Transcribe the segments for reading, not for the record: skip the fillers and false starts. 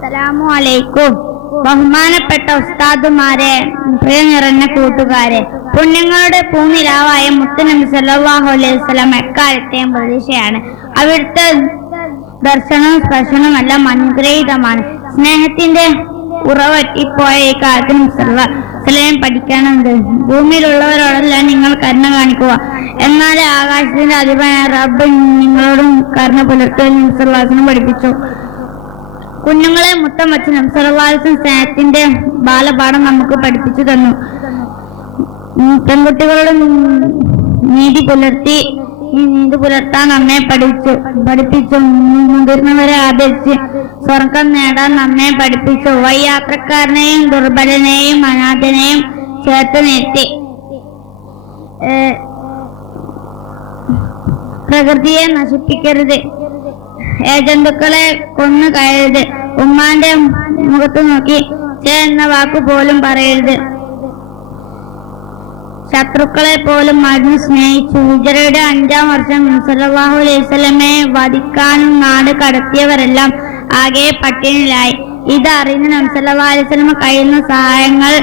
അസ്സലാമു അലൈക്കും. ബഹുമാനപ്പെട്ട ഉസ്താദുമാരെ, പ്രിയ നിറഞ്ഞ കൂട്ടുകാരെ, പുണ്യങ്ങളുടെ പൂനിലാവായ മുത്തുനബി സല്ലല്ലാഹു അലൈഹി വസല്ലം എക്കാലത്തെയും പ്രതീക്ഷയാണ്. അവിടുത്തെ ദർശനവും സ്പർശനവും എല്ലാം അനുഗ്രഹീതമാണ്. സ്നേഹത്തിന്റെ ഉറവറ്റിപ്പോയ ഈ കാലത്ത് നബി പഠിക്കണത് ഭൂമിയിലുള്ളവരോടെല്ലാം നിങ്ങൾ കരുണ കാണിക്കുക, എന്നാലേ ആകാശത്തിന്റെ അധിപനായ റബ്ബ് നിങ്ങളോടും കരുണ പുലർത്തുവാൻ നബി സല്ലല്ലാഹു അലൈഹി വസല്ലം പഠിപ്പിച്ചു. കുഞ്ഞുങ്ങളെ മുത്തം വച്ച് നബി സല്ലല്ലാഹു അലൈഹി വസല്ലം സ്നേഹത്തിന്റെ ബാലപാഠം നമുക്ക് പഠിപ്പിച്ചു തന്നു. പെൺകുട്ടികളുടെ നീതി പുലർത്താൻ നമ്മെ പഠിപ്പിച്ചു. മുതിർന്നവരെ ആദരിച്ച് സ്വർഗം നേടാൻ നമ്മെ പഠിപ്പിച്ചു. വയ്യാത്രക്കാരനെയും ദുർബലനെയും അനാഥനെയും ചേർത്ത് നിർത്തി. പ്രകൃതിയെ നശിപ്പിക്കരുത്, ജന്തുക്കളെ കൊന്നു കയറരുത്, ഉമ്മാന്റെ മുഖത്ത് നോക്കി എന്ന വാക്ക് പോലും പറയരുത്, ശത്രുക്കളെ പോലും മരുന്ന് സ്നേഹിച്ചു. ഹിജ്റയുടെ 5-ാം വർഷം സല്ലല്ലാഹു അലൈഹി വസല്ലമയെ വധിക്കാനും നാട് കടത്തിയവരെല്ലാം ആകെ പട്ടിണിയിലായി. ഇതറിഞ്ഞ് നബി സല്ലല്ലാഹു അലൈഹി വസല്ലമ കഴിയുന്ന സഹായങ്ങൾ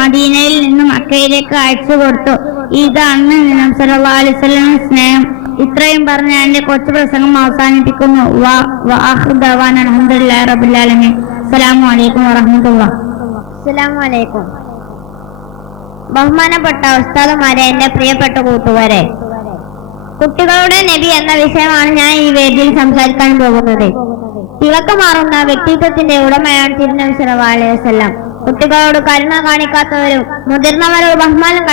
മദീനയിൽ നിന്നും മക്കയിലേക്ക് അയച്ചു കൊടുത്തു. ഇതാണ് നബി സല്ലല്ലാഹു അലൈഹി വസല്ലമ സ്നേഹം. ഇത്രയും പറഞ്ഞ് എന്റെ കൊച്ചു പ്രസംഗം അവസാനിപ്പിക്കുന്നു. അൽഹംദുലില്ലാഹി റബ്ബിൽ ആലമീൻ. അസ്സലാമു അലൈക്കും വറഹ്മത്തുള്ളാഹി. അസ്സലാമു അലൈക്കും. ബഹുമാനപ്പെട്ട ഉസ്താദുമാരെ, എന്റെ പ്രിയപ്പെട്ട കൂട്ടുകാരെ, കുട്ടികളുടെ നബി എന്ന വിഷയമാണ് ഞാൻ ഈ വേദിയിൽ സംസാരിക്കാൻ പോകുന്നത്. തിളക്കമാറുന്ന വ്യക്തിത്വത്തിന്റെ ഉടമയാണ് തിരുനബി സല്ലല്ലാഹു അലൈഹി വസല്ലം. കുട്ടികളോട് കരുണ കാണിക്കാത്തവരും മുതിർന്നവരോട് ബഹുമാനം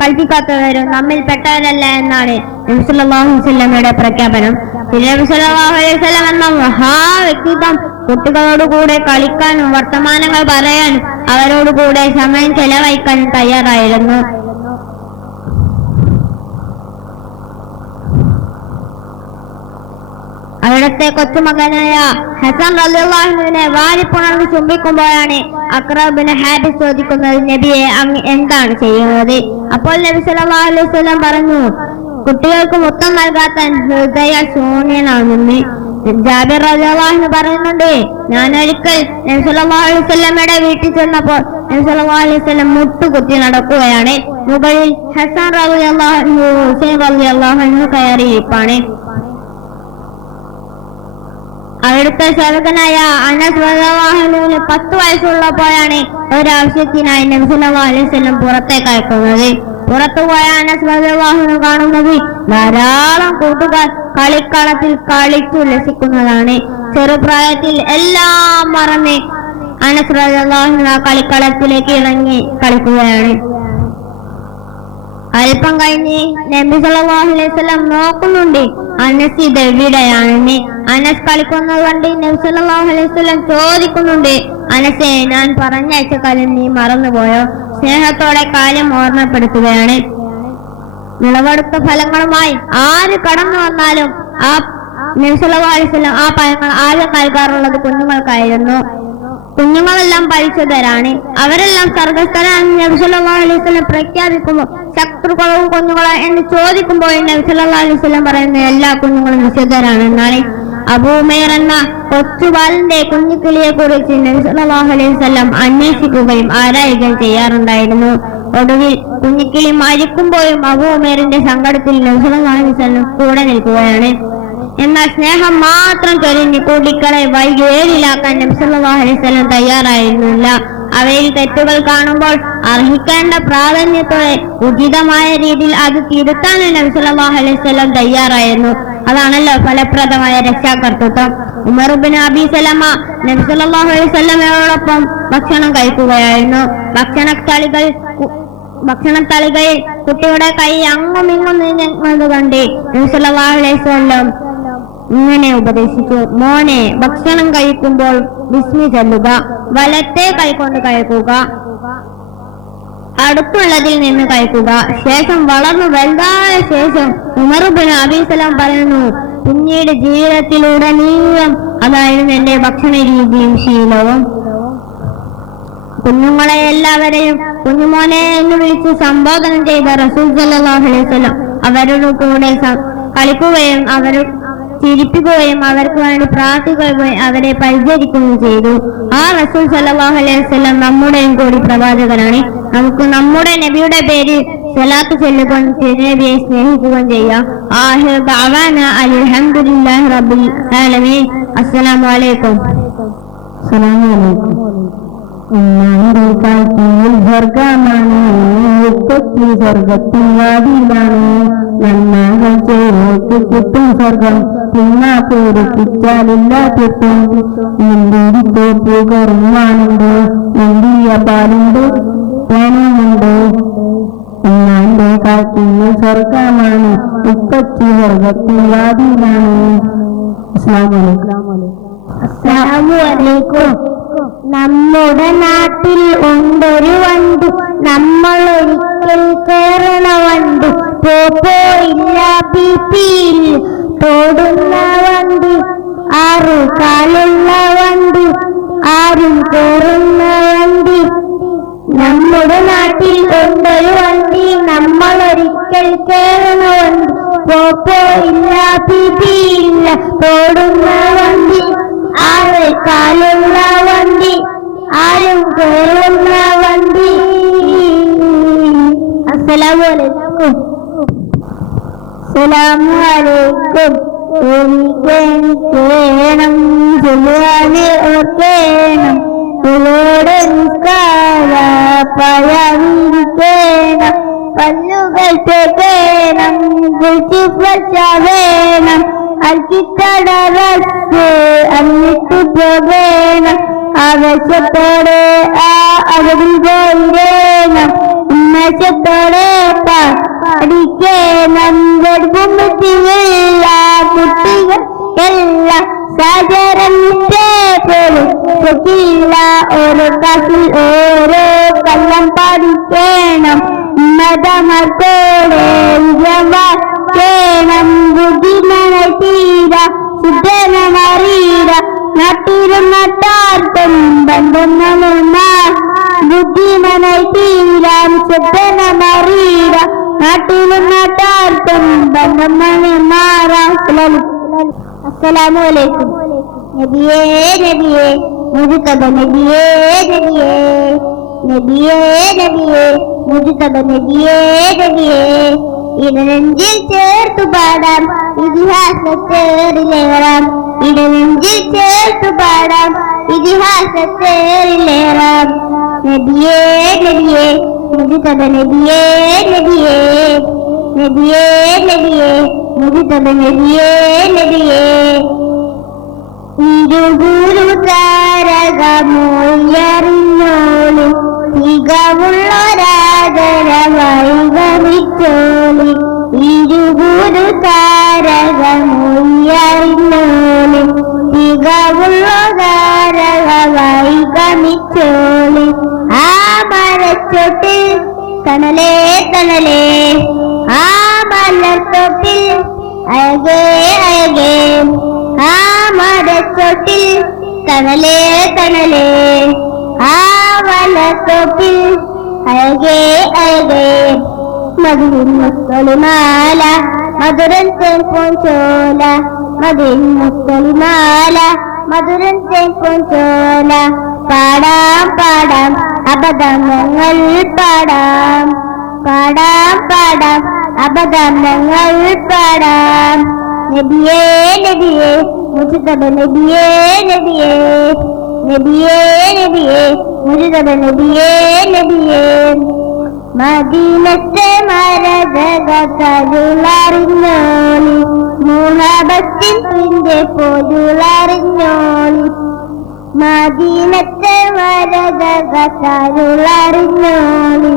കൽപ്പിക്കാത്തവരും നമ്മിൽ പെട്ടവരല്ല എന്നാണ് നബി സല്ലല്ലാഹു അലൈഹി വസല്ലമയുടെ പ്രഖ്യാപനം. തിരുനബി സല്ലല്ലാഹു അലൈഹി വസല്ലം എന്ന മഹാ വ്യക്തിത്വം കുട്ടികളോടുകൂടെ കളിക്കാനും വർത്തമാനങ്ങൾ പറയാനും അവരോടുകൂടെ സമയം ചെലവഴിക്കാനും തയ്യാറായിരുന്നു. അവിടുത്തെ കൊച്ചുമകനായ ഹസൻ റളിയല്ലാഹു അൻഹുവിനെ വാരിപ്പുണർന്ന് ചുംബിക്കുമ്പോഴാണ് അഖ്റ ബിൻ ഹാബിസ് ചോദിക്കുന്നത്, നബിയെ അങ്ങ് എന്താണ് ചെയ്യുന്നത്? അപ്പോൾ നബി സല്ലല്ലാഹു അലൈഹി വസല്ലം പറഞ്ഞു, കുട്ടികൾക്ക് മുത്തം നൽകാത്ത ഹൃദയ ശൂന്യനാണെന്ന്. ജാബിർ റളിയല്ലാഹു അൻഹു പറയുന്നുണ്ട്, ഞാനൊരിക്കൽ നബി സല്ലല്ലാഹു അലൈഹി വസല്ലമയുടെ വീട്ടിൽ ചെന്നപ്പോൾ നബി സല്ലല്ലാഹു അലൈഹി വസല്ലം മുട്ടുകുത്തി നടക്കുകയാണ്. മുകളിൽ ഹസൻ റളിയല്ലാഹു അൻഹു ഹുസൈൻ റളിയല്ലാഹു അൻഹു കയറിയിരിപ്പാണ്. അവിടുത്തെ സേവകനായ അനസ് റളിയല്ലാഹു അൻഹുവിന് 10 വയസ്സുള്ളപ്പോഴാണ് ഒരാവശ്യത്തിനായി നബി സല്ലല്ലാഹു അലൈഹി വസല്ലം പുറത്തേക്ക് അയക്കുന്നത്. പുറത്തുപോയ അനസ് റളിയല്ലാഹു അൻഹു കാണുന്നത് ധാരാളം കൂട്ടുകാർ കളിക്കളത്തിൽ കളിച്ചു ഉല്ലസിക്കുന്നതാണ്. ചെറുപ്രായത്തിൽ എല്ലാം മറന്ന് അനസ് റളിയല്ലാഹു അൻഹു ആ കളിക്കളത്തിലേക്ക് ഇറങ്ങി കളിക്കുകയാണ്. അല്പം കഴിഞ്ഞ് നബി സല്ലല്ലാഹു അലൈഹി വസല്ലം നോക്കുന്നുണ്ട് അനസ് ഇതെവിടെയാണെന്ന്. അനസ് കളിക്കുന്നത് കണ്ട് നബി സല്ലല്ലാഹു അലൈഹി വസല്ലം ചോദിക്കുന്നുണ്ട്, അനസേ, ഞാൻ പറഞ്ഞയച്ച കാര്യം നീ മറന്നുപോയോ? സ്നേഹത്തോടെ കാര്യം ഓർമ്മപ്പെടുത്തുകയാണ്. വിളവെടുത്ത ഫലങ്ങളുമായി ആര് കടന്നു വന്നാലും ആ നബി സല്ലല്ലാഹു അലൈഹി വസല്ലം ആ പഴങ്ങൾ ആദ്യം നൽകാറുള്ളത് കുഞ്ഞുങ്ങൾക്കായിരുന്നു. കുഞ്ഞുങ്ങളെല്ലാം പരിശുദ്ധരാണ്, അവരെല്ലാം സ്വർഗ്ഗസ്ഥരാണ് നബി സല്ലല്ലാഹു അലൈഹി വസല്ലം പ്രഖ്യാപിക്കുമ്പോൾ ശത്രുക്കളും കുഞ്ഞുങ്ങളെ എന്ന് ചോദിക്കുമ്പോൾ നബി സല്ലല്ലാഹു അലൈഹി വസല്ലം പറയുന്നത് എല്ലാ കുഞ്ഞുങ്ങളും വിശുദ്ധരാണെന്നാണ്. അബൂ ഉമൈർ എന്ന കൊച്ചുബാലന്റെ കുഞ്ഞുകിളിയെ കുറിച്ച് നബി സല്ലല്ലാഹു അലൈഹി വസല്ലം അന്വേഷിക്കുകയും ആരായുകയും ചെയ്യാറുണ്ടായിരുന്നു. ഒടുവിൽ കുഞ്ഞുകിളി മരിക്കുമ്പോഴും അബൂ ഉമൈറിന്റെ സങ്കടത്തിൽ നബി സല്ലല്ലാഹു അലൈഹി വസല്ലം കൂടെ നിൽക്കുകയാണ്. എന്നാൽ സ്നേഹം മാത്രം ചൊരിഞ്ഞ് കുട്ടികളെ വൈകേലിലാക്കാൻ നബി സല്ലല്ലാഹു അലൈഹി വസല്ലം തയ്യാറായിരുന്നില്ല. അവയിൽ തെറ്റുകൾ കാണുമ്പോൾ അർഹിക്കേണ്ട പ്രാധാന്യത്തോടെ ഉചിതമായ രീതിയിൽ അത് തിരുത്താൻ നബി സല്ലല്ലാഹു അലൈഹി വസല്ലം തയ്യാറായിരുന്നു. അതാണല്ലോ ഫലപ്രദമായ രക്ഷാകർത്തൃത്വം. ഉമർ ഇബ്നു അബീ സലമ നബി സല്ലല്ലാഹു അലൈഹി വസല്ലമയോടൊപ്പം ഭക്ഷണം കഴിക്കുകയായിരുന്നു. ഭക്ഷണത്തളികയിൽ കുട്ടിയുടെ കൈ അങ്ങും ഇങ്ങും നീങ്ങുന്നത് കണ്ട് നബി സല്ലല്ലാഹു അലൈഹി വസല്ലം ഇങ്ങനെ ഉപദേശിച്ചു, മോനെ, ഭക്ഷണം കഴിക്കുമ്പോൾ ബിസ്മി ചൊല്ലുക, വലത്തെ കൈകൊണ്ട് കഴിക്കുക, അടുത്തുള്ളതിൽ നിന്ന് കഴിക്കുക. ശേഷം വളർന്നു വലുതായ ശേഷം ഉമർ ഇബ്നു അബീ സലമ പറയുന്നു, പിന്നീട് ജീവിതത്തിലുടനീളം അതായിരുന്നു എന്റെ ഭക്ഷണ രീതിയും ശീലവും. കുഞ്ഞുങ്ങളെ എല്ലാവരെയും കുഞ്ഞുമോനെ എന്ന് വിളിച്ച് സംബോധന ചെയ്ത റസൂൽ സല്ലല്ലാഹു അലൈഹി വസല്ലം അവരുടെ കൂടെ കളിക്കുകയും ചിരിപ്പിക്കുകയും അവർക്ക് വേണ്ടി പ്രാർത്ഥിക്കുകയും അവരെ പരിചരിക്കുകയും ചെയ്തു. ആ റസൂൽ സല്ലല്ലാഹു അലൈഹി വസല്ലം നമ്മുടെയും കൂടി പ്രവാചകനാണ്. നമുക്ക് നമ്മുടെ നബിയുടെ പേര് സ്വലാത്ത് ചൊല്ലുകയും തിരുനബിയെ സ്നേഹിക്കുകയും ചെയ്യാം. ആഹിർ ദഅവാന അൽഹംദുലില്ലാഹി റബ്ബിൽ ആലമീൻ. അസ്സലാമു അലൈക്കും. സ്വർഗമാണ് കൊച്ചി സ്വർഗത്തിൽ വാതിലാണ് നന്മകൾ ചേർത്ത് കിട്ടും സ്വർഗം പിന്നെ പൂരിപ്പിച്ചാലില്ല കിട്ടും മുന്തിരിത്തോപ്പ് കറുവാനുണ്ട് മുന്തിയ പാലുണ്ട് തേനുമുണ്ട് ഉമ്മാന്റെ കാറ്റിന് സ്വർഗമാണ് കൊച്ചി സ്വർഗത്തിൽ വാതിലാണ്. അസ്സലാമു അലൈക്കും. നമ്മുടെ നാട്ടിൽ ഉണ്ടൊരു വണ്ടി, നമ്മൾ ഒരിക്കൽ കയറണ വണ്ടി, പോയില്ല ബിപിയിൽ തോടുന്ന വണ്ടി, 6 കാലുള്ള വണ്ടി, ആരും കയറുന്ന വണ്ടി. നമ്മുടെ നാട്ടിൽ ഉണ്ടൊരു വണ്ടി, നമ്മൾ ഒരിക്കൽ കയറണ വണ്ടി, പോയില്ല ബിപിയിൽ തോടുന്ന വണ്ടി, 6 കാലുള്ള വണ്ടി, ആരും കയറുന്ന വണ്ടി. അസ്സലാമു അലൈക്കും. അസ്സലാമു അലൈക്കും. എനിക്കേണം ചൊല്ലുവാന് ഓർക്കേണം, ചൊല്ലോടെ നിസ്കാര പഴവിരിക്കേണം, പല്ലുകൾ തേക്കേണം, കുളിച്ച് പ്രശാവേണം, അൽക്കിത്തടറച്ച് അന്നിട്ട് പോകേണം, ആവേശത്തോടെ അവരിൽ പോയിരേണം, ഉന്മേഷത്തോടെ പഠിക്കേണം. വെടുപ്പുമ്പത്തിയുള്ള കുട്ടികൾ എല്ലാം സാചരമിട്ടേ പോലും ശക്കില്ല, ഓരോ ക്ലാസ്സിൽ ഓരോ കള്ളം പഠിക്കണം, മതമർത്തോടെ വിജയവാക്കേണം, ബുദ്ധിമനെ തീര ശുദ്ധനമറിയ നാട്ടിലും നട്ടാർക്കും ബന്ധുന്ന ബുദ്ധിമനെ തീരാൻ ശുദ്ധനമറിയ നാട്ടിലും നട്ടാർക്കും ബന്ധുന്ന മാറാം. അസ്സലാമു അലൈക്കും. നബിയേ നബിയേ മുജ്തബ നബിയേ നബിയേ നബിയേ നബിയേ മുജ്തബ നബിയേ നബിയേ. ഇടനെഞ്ചിൽ ചേർത്തു പാടാം ഇതിഹാസത്തേറിലേറാം, ഇടനെഞ്ചിൽ ചേർത്തു പാടാം ഇതിഹാസത്തേറിലേറാം. നബിയേ നബിയേ മുജ്തബ നബിയേ നബിയേ നബിയേ നബിയേ മുജ്തബ നബിയേ നബിയേ. ഇരുഗുരു താരകമൊഴിയറിഞ്ഞോളി, തികവുള്ളൊരാദരവായി ഗമിച്ചോളി, ഇരുഗുരു താരകമൊഴിയറിഞ്ഞോളി, തികവുള്ളൊരാദരവായി ഗമിച്ചോളി. ആ മരച്ചോട്ടിൽ തണലേ തണലേ, ആ മലർത്തോട്ടിൽ അഴകേ അഴകേ, ആ മരച്ചോട്ടിൽ തണലേ തണലേ, ആ മലർത്തോട്ടിൽ അഴകേ അഴകേ. മധുരിൻ മുസ്തലിമാല മധുരൻ തേൻ പോഞ്ചോല, മധുരിൻ മുസ്തലിമാല മധുരൻ തേൻ പോഞ്ചോല. പാടാം പാടാം അബദം ഞങ്ങൾ പാടാം, പാടാം പാടാം അബദം ഞങ്ങൾ പാടാം. നബിയേ നബിയേ മുജ്തബ നബിയേ നബിയേ നബിയേ നബിയേ മുജ്തബ നബിയേ നബിയേ. മദീനത്തെ മരതകരുളറിഞ്ഞോളി, മുഹബത്തിൻ പിന്റെ പൊരുളറിഞ്ഞോളി, മദീനത്തെ മരതകരുളറിഞ്ഞോളി,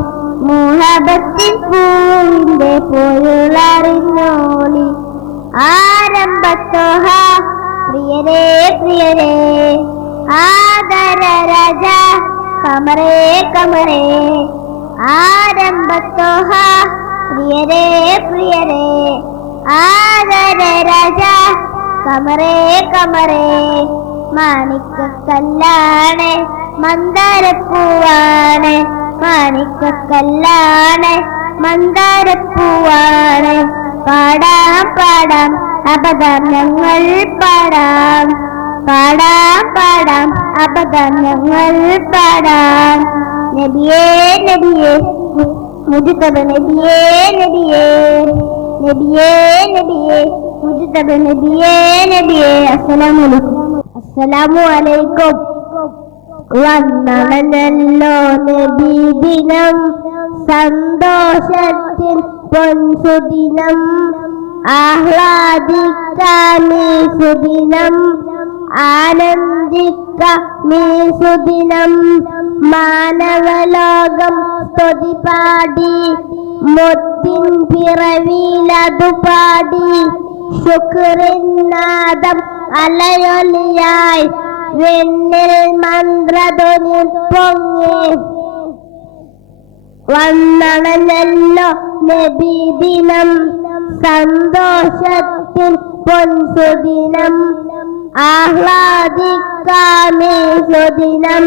മുഹബത്തിൻ പൂവിന്റെ പൊരുളറിഞ്ഞോളി. ആരംഭത്തോഹ പ്രിയരേ പ്രിയരേ, ആദര രാജ കമറേ കമറേ. ആരംഭത്തോഹ പ്രിയരേ പ്രിയരേ, ആദര രാജ കമറേ കമറേ. മാണിക്കക്കല്ലാണ് മന്ദാരപ്പൂവാണ്, മാണിക്കക്കല്ലാണ് മന്ദാരപ്പൂവാണ്. പാടാം പാടാം അബദം ഞങ്ങൾ പാടാം പാടാം പാടാം അബദം ഞങ്ങൾ പാടാം. നബിയേ നബിയേ മുജ്തബ നബിയേ നബിയേ നബിയേ നബിയേ മുജ്തബ നബിയേ നബിയേ. അസ്സലാമു അലൈക്കും. വന്നണഞ്ഞല്ലോ നബി ദിനം, സന്തോഷത്തിൻ പൊൻസുദിനം, ആഹ്ലാദിക്കാമീ സുദിനം, ആനന്ദിക്കാമീ സുദിനം. മാനവലോകം സ്തുതി പാടി, മുത്തിൻ പിറവിലതു പാടി, ശുക്രിനാദം അലയൊലിയായി വെണ്ണിൽ മന്ത്രധ്വനി പൊങ്ങി. വന്നണഞ്ഞല്ലോ നബി ദിനം, സന്തോഷത്തിൻ പൊൻസുദിനം, ആഹ്ലാദിക്കാമീ സുദിനം,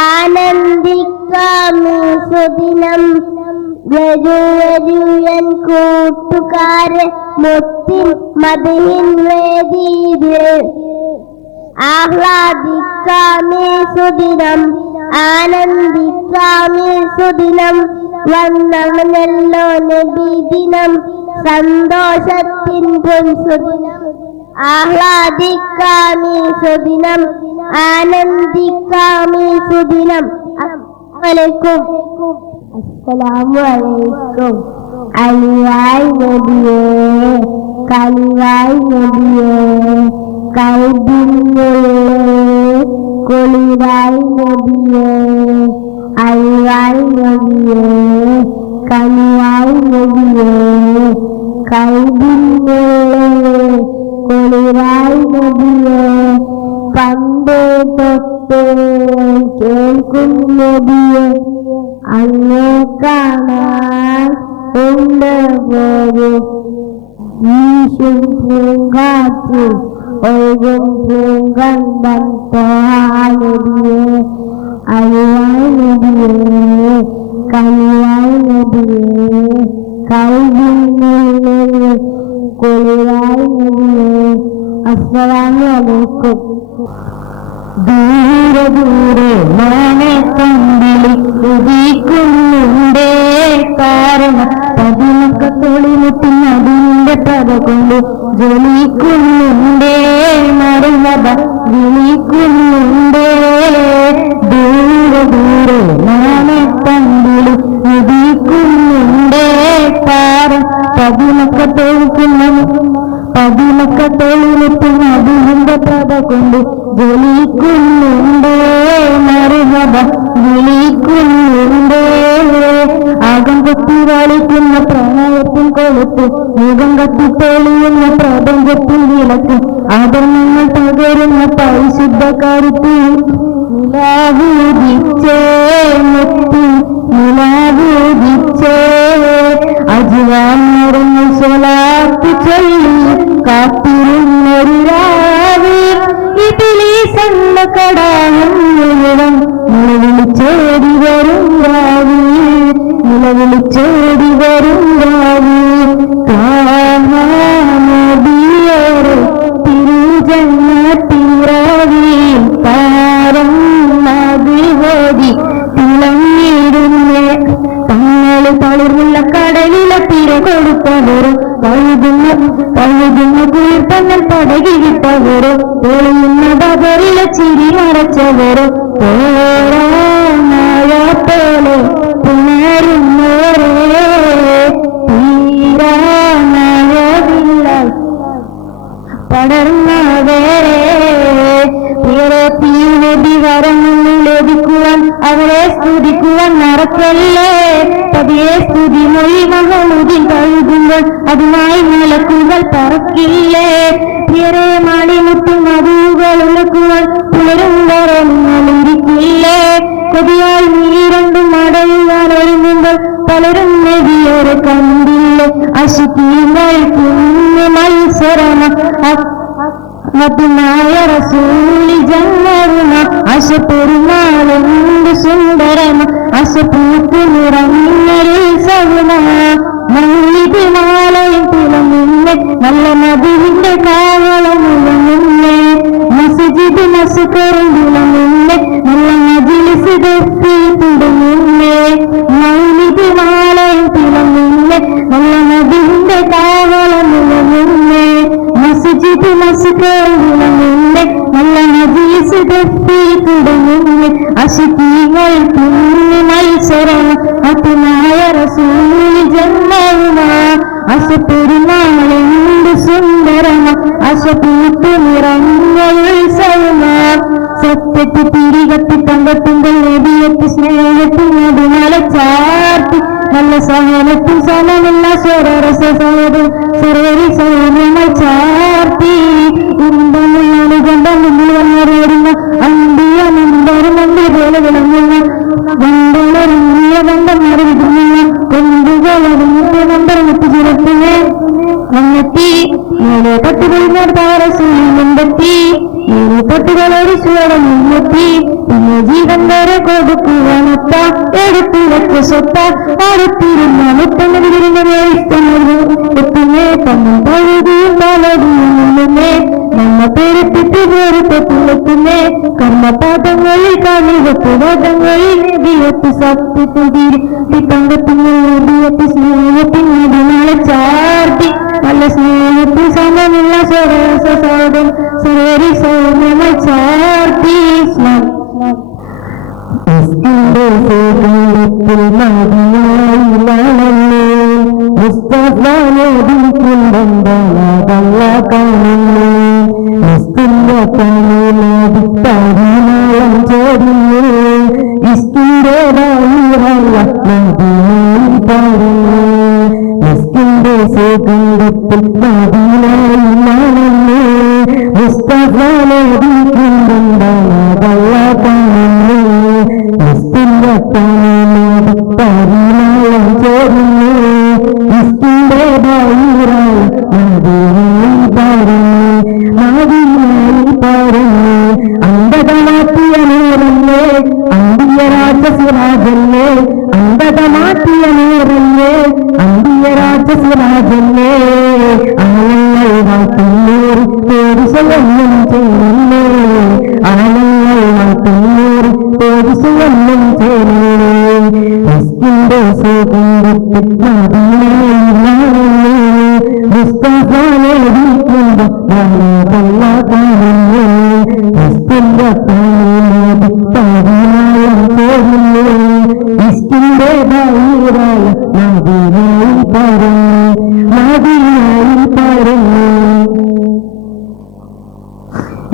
ആനന്ദിക്കാമീ സുദിനം. വരൂ വരൂ എൻ കൂട്ടുകാരെ മുത്തിൻ മദഹിൻ വേദിയിൽ, ആഹ്ലാദിക്കാമീ സുദിനം, ആനന്ദിക്കാമീ സുദിനം. വന്നണഞ്ഞല്ലോ നബി ദിനം, സന്തോഷത്തിൻ പൊൻസുദിനം, ആഹ്ലാദിക്കാമീ സുദിനം, ആനന്ദിക്കാമീ സുദിനം. അസ്സലാമു അലൈക്കും. അലിയായി നബിയേ കലിയായി നബിയേ, കൽബിനുള്ളിൽ കുളിരായി നബിയേ. അലിയായി നബിയേ കലിയായി നബിയേ, കൽബിനുള്ളിൽ കുളിരായി നബിയേ. പണ്ട് തൊട്ട് കേൾക്കും നബിയേ, അങ്ങേ കാണാൻ ഉണ്ട് പോലും വീശും പൂങ്കാറ്റ് ഒഴുകും പൂങ്കണ്ടം നബിയേ. അലിയായി നബിയേ കലിയായി നബിയേ, കൽബിനുള്ളിൽ കുളിരായി നബിയേ. അസ്സലാമു അലൈക്കും. ദൂരെ ദൂരെ മാനെ കമ്പിളി ഉദിക്കുന്നുണ്ടേ, കാരണം പതിനൊക്കെ തൊളിമുട്ടിനതിന്റെ പത കൊണ്ട് ജ്വലിക്കുന്നുണ്ടേ, മറുപട വിളിക്കുന്നുണ്ടേ. ദൂരെ ദൂരെ മാനെ കമ്പിളി ഉദിക്കുന്നുണ്ടേ, കാരണം പതിനൊക്കെ തൊളിമുട്ടിനതിന്റെ പത കൊണ്ട് ജ്വലിക്കുന്നുണ്ടേ, മറുപട വിളിക്കുന്നുണ്ടേ. ആകം കൊത്തി വലിക്കുന്ന പ്രണയത്തിൻ കൊളുത്ത്, മുഖം കത്തി തെളിയുന്ന പ്രപഞ്ചത്തിൻ വിളക്ക്, ആദർശങ്ങൾ പകരുന്ന പരിശുദ്ധ കരുത്ത്. നിലാവൂദിച്ചേ മുത്തി നിലാവൂദിച്ചേ, അജ്വാൻ നിറഞ്ഞു സ്വലാത്ത് ചൊല്ലി കാത്തിരുന്നൊരു രാവ്. ഇബ്ലീസെന്ന കടാഹം മുഴുവൻ നിലവിളിച്ചോടി വരും രാവ്, നിലവിളിച്ചോടി വരും രാവ്. നബിയോരെ തിരുജന്നത്തിറവിൽ താരം നബിയോടി തിളങ്ങിയിരുന്നേ. തങ്ങൾ തളിർന്നുള്ള കടലിലെ തിര കൊടുത്തവരും, കഴുകുന്ന കുളിർത്തങ്ങൾ പടകിവിട്ടവരും, തെളിയുന്ന ബദറിലെ ചിരി മറച്ചവരും, പോരാ മഴ പോലെ പുണരുന്നോരേ, തീരാ മഴവില്ല പടർന്നവരെ. നബി വരങ്ങൾ ലഭിക്കുവാൻ അവരെ സ്തുതിക്കുവാൻ മറക്കല്ലേ. പതിയെ സ്തുതി മൊഴി മഹമുദിൻ കഴുകുമ്പോൾ അതുമായി മലക്കുകൾ പറക്കില്ലേ. പ്രിയരെ മാളിമുട്ടും മധുകൾ ഉലക്കുവാൻ പുലരും വരെ നിങ്ങളിരിക്കില്ലേ. കൊതിയായി നീ രണ്ടും അടയുവാൻ ഒരുങ്ങുമ്പോൾ പലരും നബിയോരെ കണ്ടില്ലേ. അശുദ്ധീങ്ങൾ കുഞ്ഞു മത്സരമ മധുമായ റസൂലി ജന്മരുമ, അശപെരുമാളുണ്ട് സുന്ദരമ, അശപൂക്കു നിറഞ്ഞൊരു സൗമ. മൗലിദ് മാലയും തിളങ്ങുന്ന നല്ല മധുര മസ്കറും വിളങ്ങുന്നേ നല്ല മജിലിസ് ദഫി തുടങ്ങുന്നേ മൗലിദ് മാലയും തിളങ്ങുന്നേ നല്ല നബിന്റെ കാവളം വിളങ്ങുന്നേ മസ്ജിദ് മസ്കറും വിളങ്ങുന്നേ നല്ല മജിലിസ് ദഫി തുടങ്ങുന്നേ അശിഖീങ്ങൾ തുന്നി മത്സരം അതിനായ റസൂൽ ജന്മവുമാ അശപെരുമാളെന്ത് സുന്ദരമ അശപൂത്തു നിറങ്ങൾ ഉത്സവമ സത്യത്തിൽ തിരികത്തി തങ്കത്തിങ്കൾ നബിയത്തി സ്നേഹത്തിൽ നടുനാളെ ചാർത്തി നല്ല സഹനത്തിൽ സമമില്ല സ്വരരസ സഹോദരം സർവരി സൗമ്യമായി ചാർത്തി ഇമ്പമുള്ള അനുകണ്ഠം മുന്നിൽ വന്നറിയുന്ന അന്തിയ നമ്പരും നമ്പി പോലെ വിളങ്ങുന്ന വണ്ടളറിയ ബന്ധം അറിവിടുന്ന കൊണ്ടുകളറിഞ്ഞ നമ്പർ മുട്ടി ചിരത്തിനെ വന്നെത്തി മേലെ തട്ടുകൾ താരസൂണ്ടെത്തി മേലെ തട്ടുകളൊരു സ്വരം മുന്നെത്തി പിന്നെ ജീവൻ വരെ കൊടുക്കുവാനൊത്ത എടുത്തു വെച്ച സ്വത്ത അടുത്തിരുന്ന മുത്തനവിരുന്ന എത്തുന്നേ തമ്മിൽ പഴുതിയും പലതിയും മുന്നേ നമ്മ പെരുത്തിട്ട് വേറുത്തെത്തുന്നേ കർമ്മപാദങ്ങളിൽ കാണിവത്തുവാദങ്ങളിൽ നബിയത്ത് സത്യത്തിൽ തങ്കത്തിങ്ങൾ നബിയത്ത് സ്നേഹത്തിന് നാളെ ചാർത്തി നല്ല സ്നേഹത്തിൽ സമമില്ല സ്വരസ സൗദം സർവരി സൗമ്യമായി ചാർത്തി മുസ്തഫ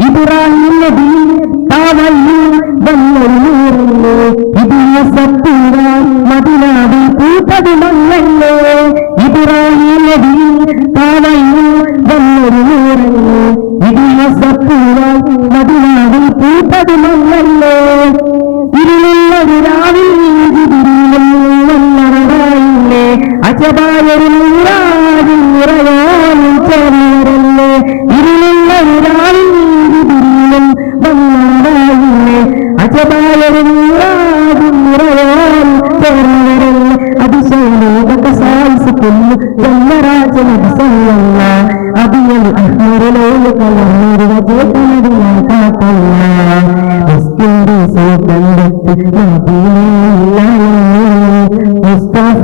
ഇബ്രാഹിം നബി താവല്ലൂർ വന്നൂരല്ലേ ഇതിനെ സത്തുര മദിനാവിൽ പൂത്തത് മണ്ണല്ലേ ഇബ്രാഹിം നബി താവല്ലൂർ വന്നൂരല്ലേ ഇതിനെ സത്തുര മദിനാവിൽ പൂത്തത് മണ്ണല്ലേ ഇരുളുള്ളൊരു രാവിൽ വന്നറവായില്ലേ അജബായൊരു നൂറാതിൽ നിറയാനും ചേർന്നവരല്ലേ ഇരുളുള്ളൊരു രാവിൽ വന്നറവായില്ലേ അജബായൊരു നൂറാതിൽ നിറയാനും ചേർന്നവരല്ലേ അതിശൈലോക സായിസുക്കുന്നു ജന്മരാജനബിസല്ല അബിയൽ അഹ്മറിലോല് കലർന്നൊരു വജേതനടിയാൻ കാത്തല്ല മുസ്കിന്റെ സുഗന്ധത്ത് മദീനയില്ല മുസ്തഫ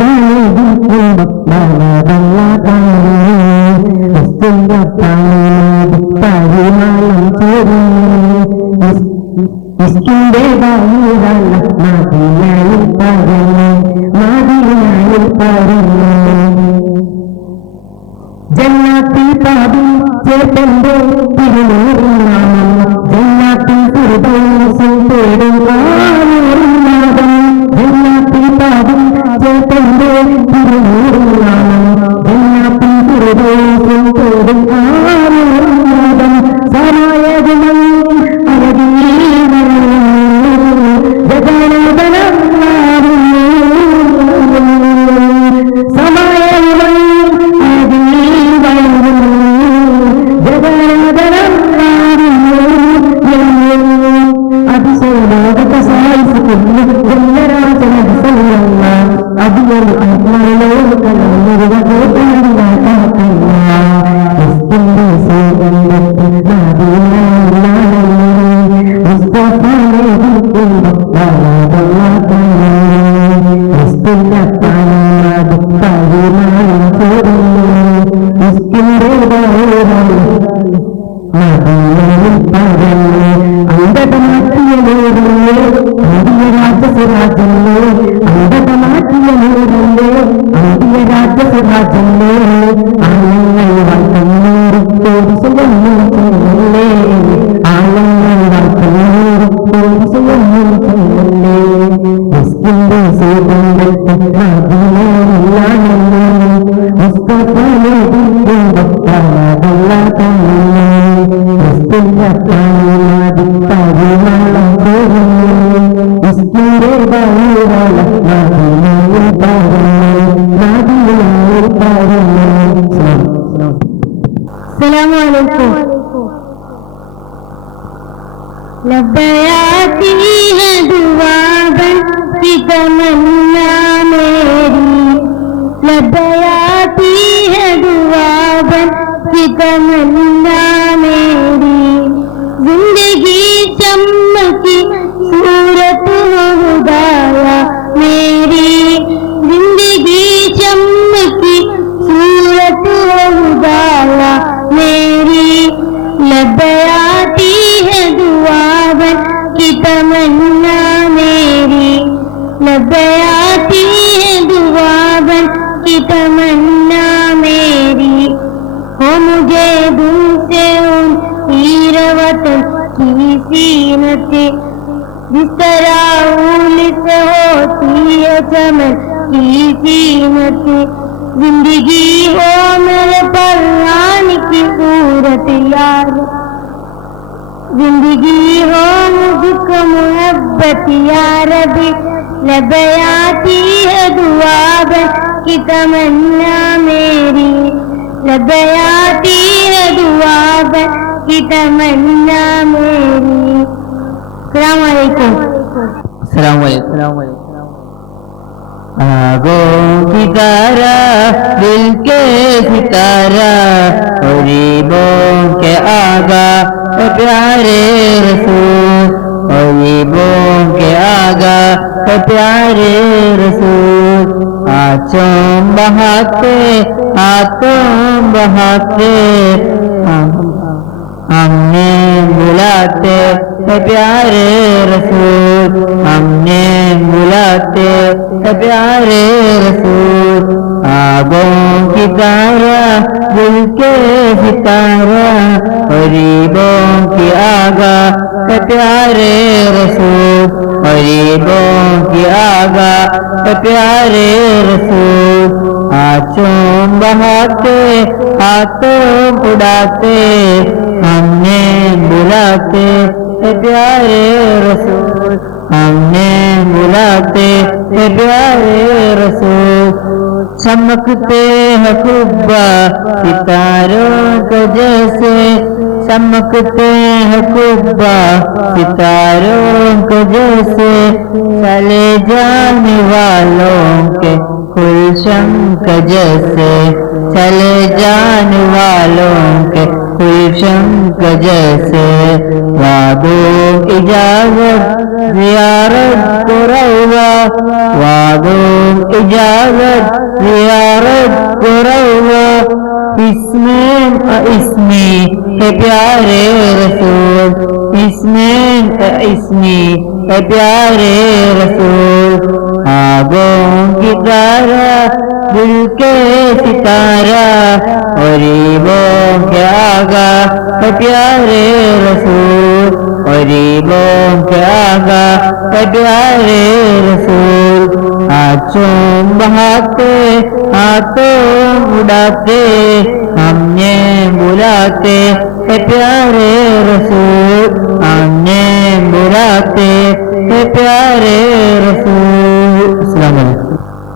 നബിയുടെ മലബല്ല കാണുന്നു മുസ്തിന്റെ പാലിനോട് പരിമളം ചേരുന്നു മുസ്കിന്റെ ബാഹുരല്ല മദീനയിൽ പറഞ്ഞു മദീനയിൽ പറഞ്ഞു ജന്നാത്തിൽ പാടി ചേട്ടന്റെ തിരുനൂറിനാമം ജന്നാത്തിൽ ഫിർദൗസിൽ തേടും ആനൂറിനാമം ജന്നാത്തിൽ പാടി ചേട്ടന്റെ തിരുനൂറിനാമം ജന്നാത്തിൽ ഫിർദൗസിൽ തേടും ആനൂറിനാമം സമായതുമൽ അരവീവരും ജഗനാഥനം സമായതുമൽ അന്ധതമാറ്റിയ നൂറല്ലേ അന്ത്യ രാജസുരാജല്ലേ അന്ധതമാറ്റിയ നൂറല്ലേ അന്ത്യ രാജസുരാജല്ലേ ആലങ്ങൾ വർത്തന്നൂറ് കോടിശയൊന്നും ചെല്ലല്ലേ ആലങ്ങൾ വർത്തന്നൂറ് കോടിശയൊന്നും ചെല്ലല്ലേ മുസ്ലിന്റെ സൂതങ്ങൾക്ക് നാദിനോരില്ലാണല്ലോ മുസ്തഫയെ लबयाती है दुआ बन की तमन्ना मेरी लबयाती है दुआ बन की तमन्ना मेरी जिंदगी चमकी सूरत हो खुदाया मेरी जिंदगी चमकी सूरत हो खुदाया मेरी लबयाती है दुआ बन की तमन्ना मेरी लबयाती है दुआ बन की तमन्ना मेरी हो मुझे दिल से उन हीर वतन की सीनते जिस तरह ऊल से होती है चमन की सीनते जिंदगी हो मेरे परवान की सूरत यार जिंदगी हो मुझको मोहब्बत या रबी लबयाती है दुआ बन की तमन्ना मेरी लबयाती है दुआ बन की तमन्ना मेरी। अस्सलाम वालेकुम। अस्सलाम वालेकुम। आगों की तरह दिल के सितारा गरीबों के आगा प्यारे रसूल गरीबों के आगा प्यारे रसूल आँचों बहाते हाथों बहाते हमने बुलाते प्यारे रसूल हमने बुलाते प्यारे रसूल आगों की तरह दिल के सितारा गरीबों की आगा प्यारे रसूल गरीबों की आगा प्यारे रसूल आँचों बहाते हाथों उड़ाते हमने बुलाते प्यारे रसूल हमने बुलाते प्यारे रसूल चमकते हैं कुब्बा सितारों को जैसे चमकते हैं कुब्बा सितारों को जैसे चले जाने वालों के गुलशन का जैसे चले जाने वालों के गुलशन का जैसे वादो इजाजत जियारत को रौवा वादो इजाजत जियारत को रौवा इसमें है प्यारे रसूल इसमें है प्यारे रसूल आगों की तरह दिल के सितारा गरीबों के आगा प्यारे रसूल गरीबों के आगा प्यारे रसूल आँचों बहाते हाथों उड़ाते हमने बुलाते प्यारे रसूल हमने बुलाते प्यारे रसूल।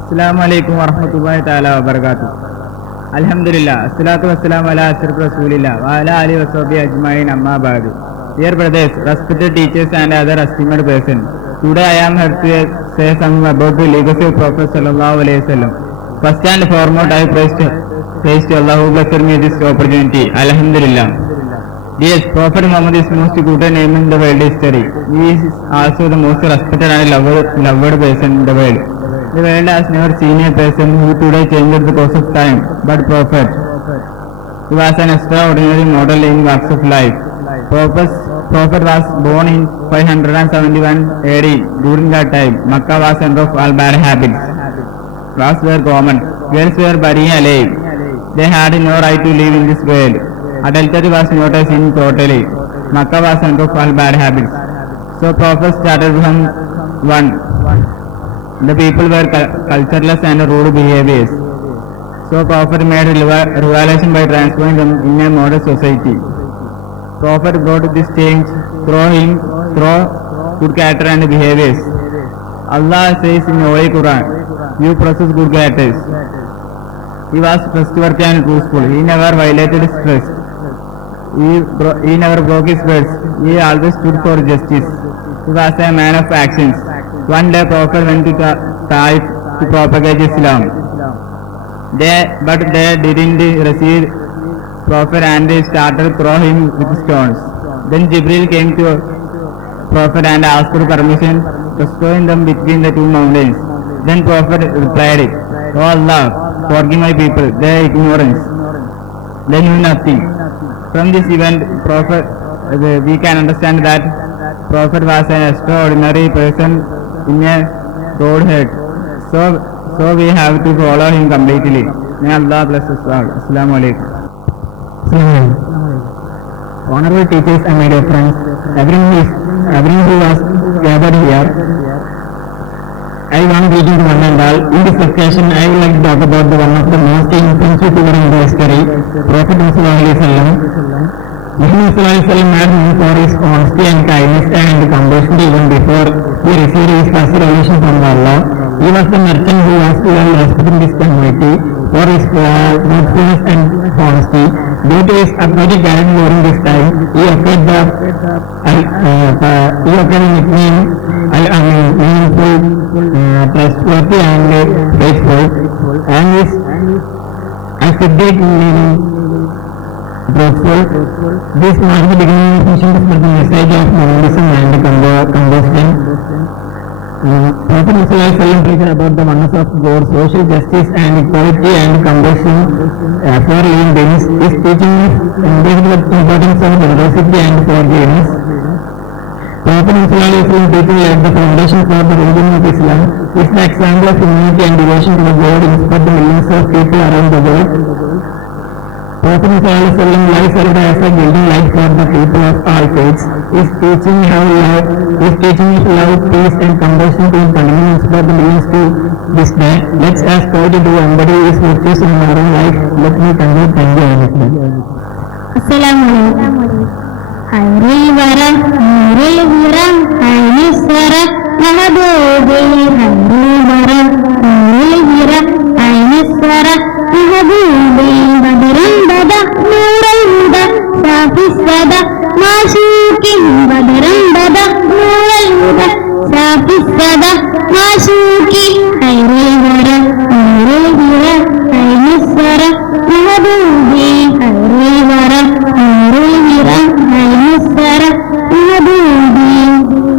अस्सलाम वालेकुम वरहमतुल्लाहि तआला वबरकातुहू। अल्हम्दुलिल्लाह अस्सलातु वस्सलामु अला अशरफि रसूलिल्लाह व अला आलिहि वसहबिहि अजमईन अम्मा बाद। Dear brothers, respected teachers and other esteemed persons, today I am here to say something about the legacy of Prophet sallallahu alaihi wasallam. First and foremost, I praise to Allah who blessed me this opportunity. Alhamdulillah. Yes, Prophet Muhammad is most good name in the world history. He is also the most respected and loved person in the world. The world has never seen a person who today changed the course of time, but Prophet. He was an extraordinary model in walks of life. Prophet was born in 571 AD. During that time, Makkah was center of all bad habits. Drugs were common. Girls were buried alive. They had no right to live in this world. Adultery was not a sin totally. Makkah was center of all bad habits. So Prophet started from one. The people were cultureless and rude behaviors. So Prophet made revelation by transforming them in a modern society. Prophet brought this change through good character and behaviors. Allah says in Holy Quran, you possess good characters. He was trustworthy and truthful. He never violated his trust. He never broke his words. He always stood for justice. He was a man of actions. One day Prophet went to Taif to propagate Islam. But they didn't receive Prophet and they started throwing him with stones. Then Jibril came to Prophet and asked for permission to stone them between the two mountains. Then Prophet replied, "Oh Allah, forgive my people, their ignorance. They knew nothing." From this event, we can understand that Prophet was an extraordinary person in a Godhead. So we have to follow him completely. May Allah bless us all. Assalamu alaikum. Honorable teachers and my dear friends, everyone who was gathered here, I want to begin to one and all. In this occasion, I would like to talk about one of the most influential figures in the history, Prophet Muhammad Muhammad had known for his honesty and kindness and compassion even before he received his first revelation from Allah. He was the merchant who was well respected in this community for his truthfulness and honesty. Due to his athletic talent during this time, he obtained the nickname meaningful, trustworthy and faithful, and his aesthetic meaning truthful. This marks the beginning of mission to spread the message of monism and compassion. Prophet Muhammad preached about the oneness of God, social justice and equality and compassion for living beings. His teaching emphasized the importance of generosity and forgiveness. Prophet Muhammad teaching laid the foundation for the religion of Islam. He is the example of humanity and devotion to the God inspired the millions of people around the world. Prophet Muhammad life served as a guiding light for the people of all faiths. His teaching of love, peace and compassion to continue inspire the millions to this day. Let's ask God to embody his virtues in our own life. Let me conclude. Thank you. Assalamualaikum. Khairul wara, nurul hira, ainisara, mahabubi. Khairul wara, nurul hira, ainisara, mahabubi. Badran bada, nurul huda, safis sada, mashukin. Badran bada, nurul huda, safis sada, mashuki. Khairul wara, nurul hira, ainisara, mahabubi. Khairul wara, nurul hira, ainisara, mahabubi.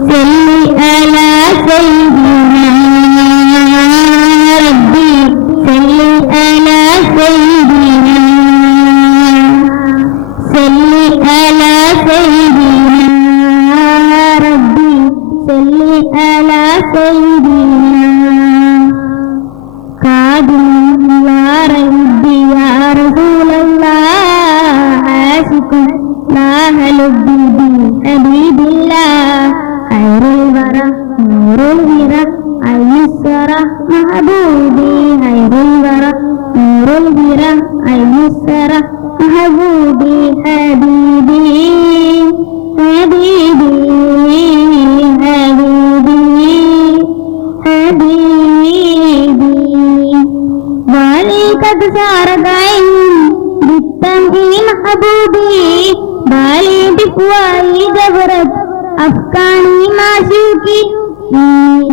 Salli ala sayyidina Rabbi, salli ala sayyidina, salli ala sayyidina Rabbi, salli ala sayyidina. Qadim ya Rabbi ya Rasulallah, asikun la halubbi bi habibillah. Khairul wara, nurul hira, ainisara, mahabubi. Khairul wara, nurul hira, ainisara, mahabubi. Habibi, habibi, habibi, habibi. Wali kad saragain bittam i mahabubi. Bali bifwai jabrat afghani mashuki.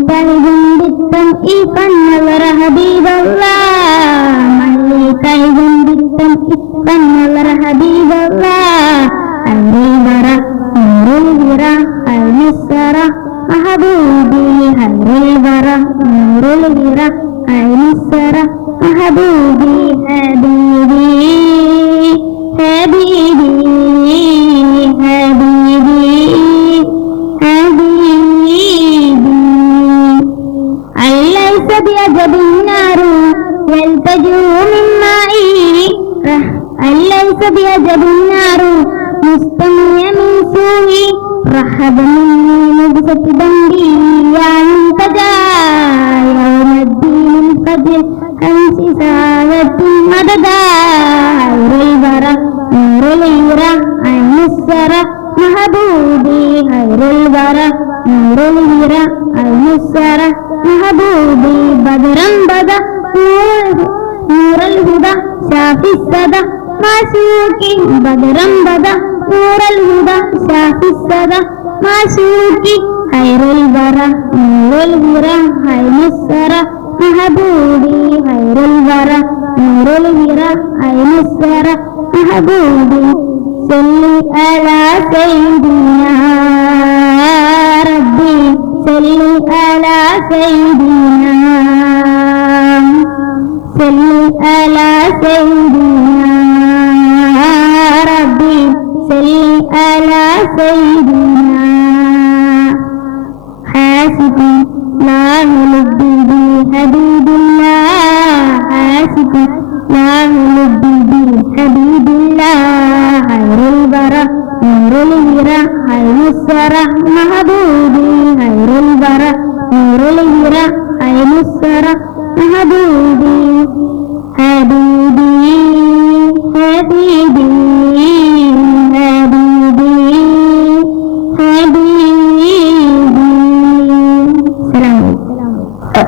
Taibun bittam i kannawara habiballah. Malli taibun bittam i kannawara habiballah. Khairul wara, nurul hira, ainisara, mahabubi. Khairul wara, nurul hira, ainisara, mahabubi. Habibi, حبيبي حبيبي حبيبي أليس بعجب النار يلتجئ من مائي أليس بعجب النار مستمية من سوء رحب مني نبسة ذنبي يا منتجى يوم الدين الفجر أمس ساعة مددا خير الورى نور الهرى عين السرى محبوبي خير الورى نور الهرى عين السرى محبوبي بدرا بدا نور الهدى شافي السدى معشوقي بدرا بدا نور الهدى شافي السدى معشوقي خير الورى نور الهرى عين السرى محبوبي خير الورى نور الهرى عين السرى محبوبي صلي على سيدنا ربي صلي على سيدنا صلي على سيدنا ربي صلي على سيدنا حاسبي لا نلبي بحبيب الله حاسبي لا نلبي بحبيب الله خير الورى نور الهرى عين السرى محبوبي خير الورى نور الهرى عين السرى محبوبي حبيبي حبيبي حبيبي حبيبي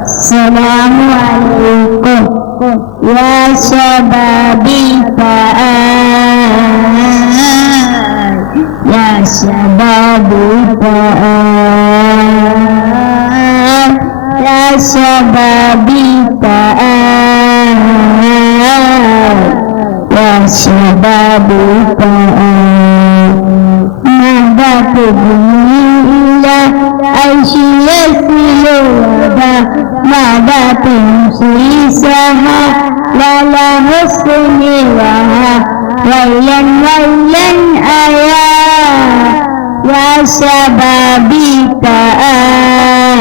السلام عليكم يا شبابي تعال يا شبابي تعال يا شبابي تعال يا شبابي تعال ماذا تبني إلى عيش يسلوها ماذا تمشي سها لا لا حسن وها ويلا ويلا أيا يا شبابي تعال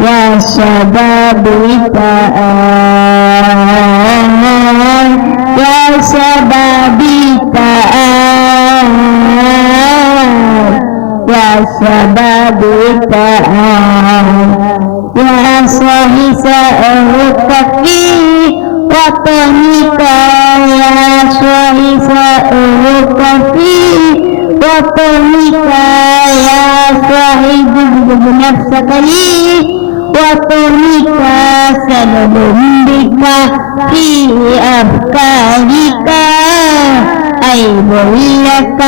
يا شبابي تعال يا شبابي تعال يا شبابي تعال يا صاحي سألك في وطنك يا صاحي سألك في وطنك يا صاحي جذب نفسك لي وطنك سبب بك في أفكارك عيب لك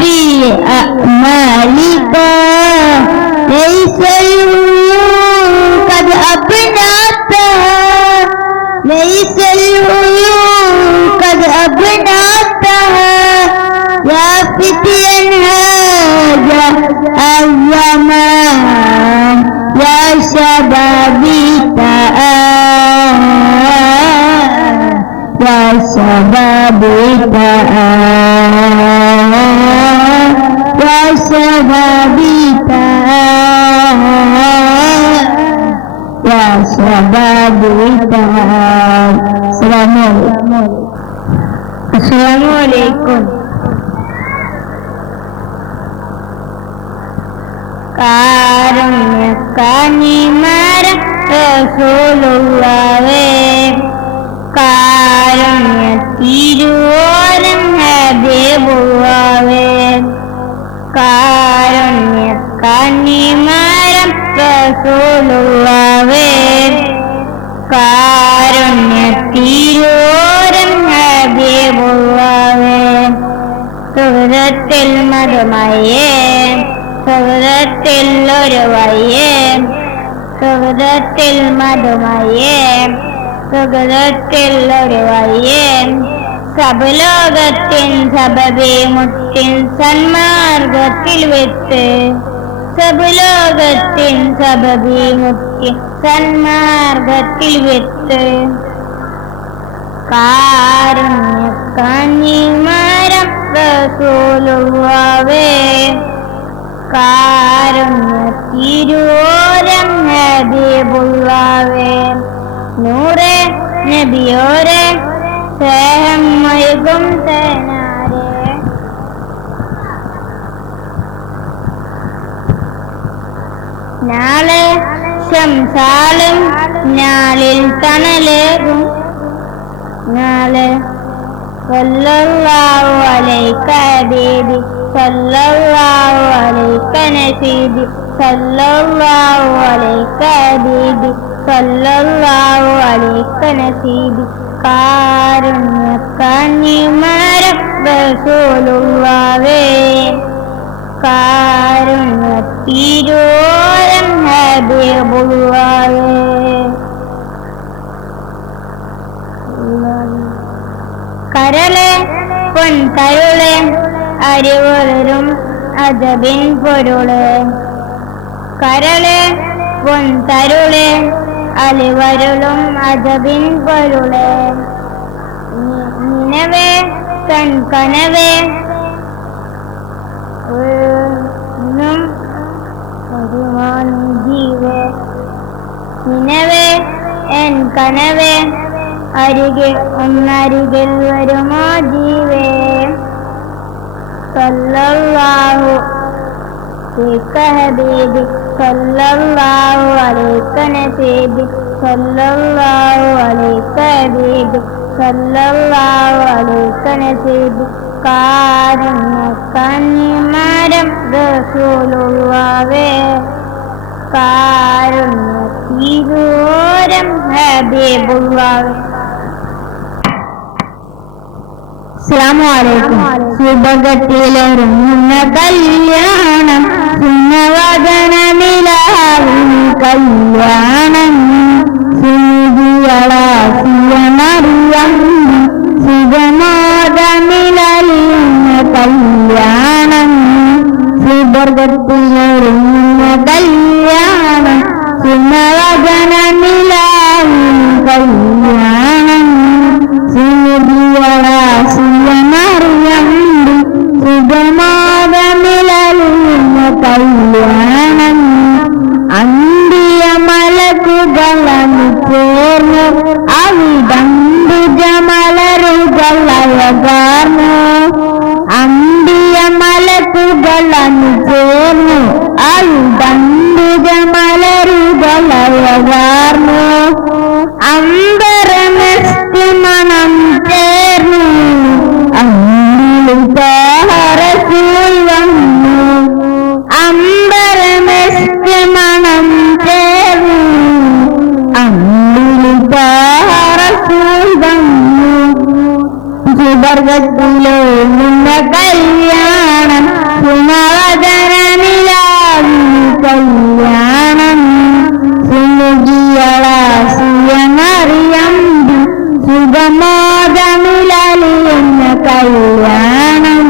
في أعمالك ليس العيون قد أبنتها ليس العيون قد أبنتها يا فتيا هذا الزمان يا شبابي تعال يا شبابي تعال يا شبابي تعال يا شبابي تعال السلام عليكم السلام عليكم കാരുണ്യക്കനിമര റസൂലുള്ളാഹേ കാരുണ്യത്തിരുവോരം ഹബീബുള്ളാഹേ കാരുണ്യക്കനിമരം റസൂലുള്ളാഹേ കാരുണ്യത്തിരുവോരം ഹബീബുള്ളാഹേ സുഹൃത്തിൽ മധുമയേ സുഹൃത്തിൽ ഒരു വയ്യേ സുഹൃത്തിൽ മധുമയേ സുഹൃത്തിൽ ഒരു വയ്യേ സബലോകത്തിൻ സബബി മുത്തിൻ സന്മാർഗത്തിൽ വിത്ത് സബലോകത്തിൻ സബബി മുത്തിൻ സന്മാർഗത്തിൽ വിത്ത് കാരുണ്യക്കന്നിമരം റസൂലുള്ളാഹേ കാരുണ്യത്തിരൂരം ഹബീബുള്ളാഹേ നൂറേ നബിയോരെ സ്നേഹം മയകും തേനാരെ നാളെ ശംസാലും നാളിൽ തണലേകും നാളെ സല്ലല്ലാഹു അലൈക ഹബീബി സല്ലല്ലാഹു അലൈക നസീബി സല്ലല്ലാഹു അലൈക ഹബീബി സല്ലല്ലാഹു അലൈക നസീബി കാരുണ്യക്കന്നിമരം റസൂലുള്ളാഹേ കാരുണ്യത്തിരൂരം ഹബീബുള്ളാഹേ കരളെ പൊൻതരുളെ അറിവളരും അജബിൻ പൊരുളെ കരളെ പൊൻതരുളെ അലിവരുളും അജബിൻ പൊരുളെ നിനവേ കൺകനവേ ജീവേ നിനവേ എൻ കനവേ അരികിൽ ഒന്നരികിൽ വരുമോ ജീവേ സല്ലല്ലാഹു അലൈക ഹബീബി സല്ലല്ലാഹു അലൈക നസീബി സല്ലല്ലാഹു അലൈക ഹബീബി സല്ലല്ലാഹു അലൈക നസീബി കാരുണ്യക്കന്നിമരം റസൂലുള്ളാഹേ കാരുണ്യത്തിരൂരം ഹബീബുള്ളാഹേ. അസ്സലാമു അലൈക്കും. സുബകത്തിലൊരുങ്ങുന്ന കല്യാണം സുന്നവദനനിലാവിൻ കല്യാണം സുനിധിയളാസിയമറിയം സുഗമോദമിലലിയുന്ന കല്യാണം സുബർഗത്തിലൊരുങ്ങുന്ന കല്യാണം സുന്നവദനനിലാവിൻ കല്യാണം സുനിധിയളാസിയമറിയം സുഗമോദമിലലിയുന്ന കല്യാണം അന്തിയ മലക്കുകളന്നു ചേർന്നു അവിടന്തു ജമലരുകളയകാർന്നു അന്തിയ മലക്കുകളന്നു ചേർന്നു അവിടന്തു ജമലരുകളയകാർന്നു അമ്പരമസ്തി മണം ചേർന്നു അമ്പിളിതാരസൂൽ വന്നു അമ്പരമസ്തി മണം ചേർന്നു അമ്പിളിതാരസൂൽ വന്നു സുബർഗത്തിലൊരുങ്ങുന്ന കല്യാണം സുനവദനനിലാവിൻ കല്യാണം സുനിധിയളാസിയമറിയം സുഗമോദമിലലിയുന്ന കല്യാണം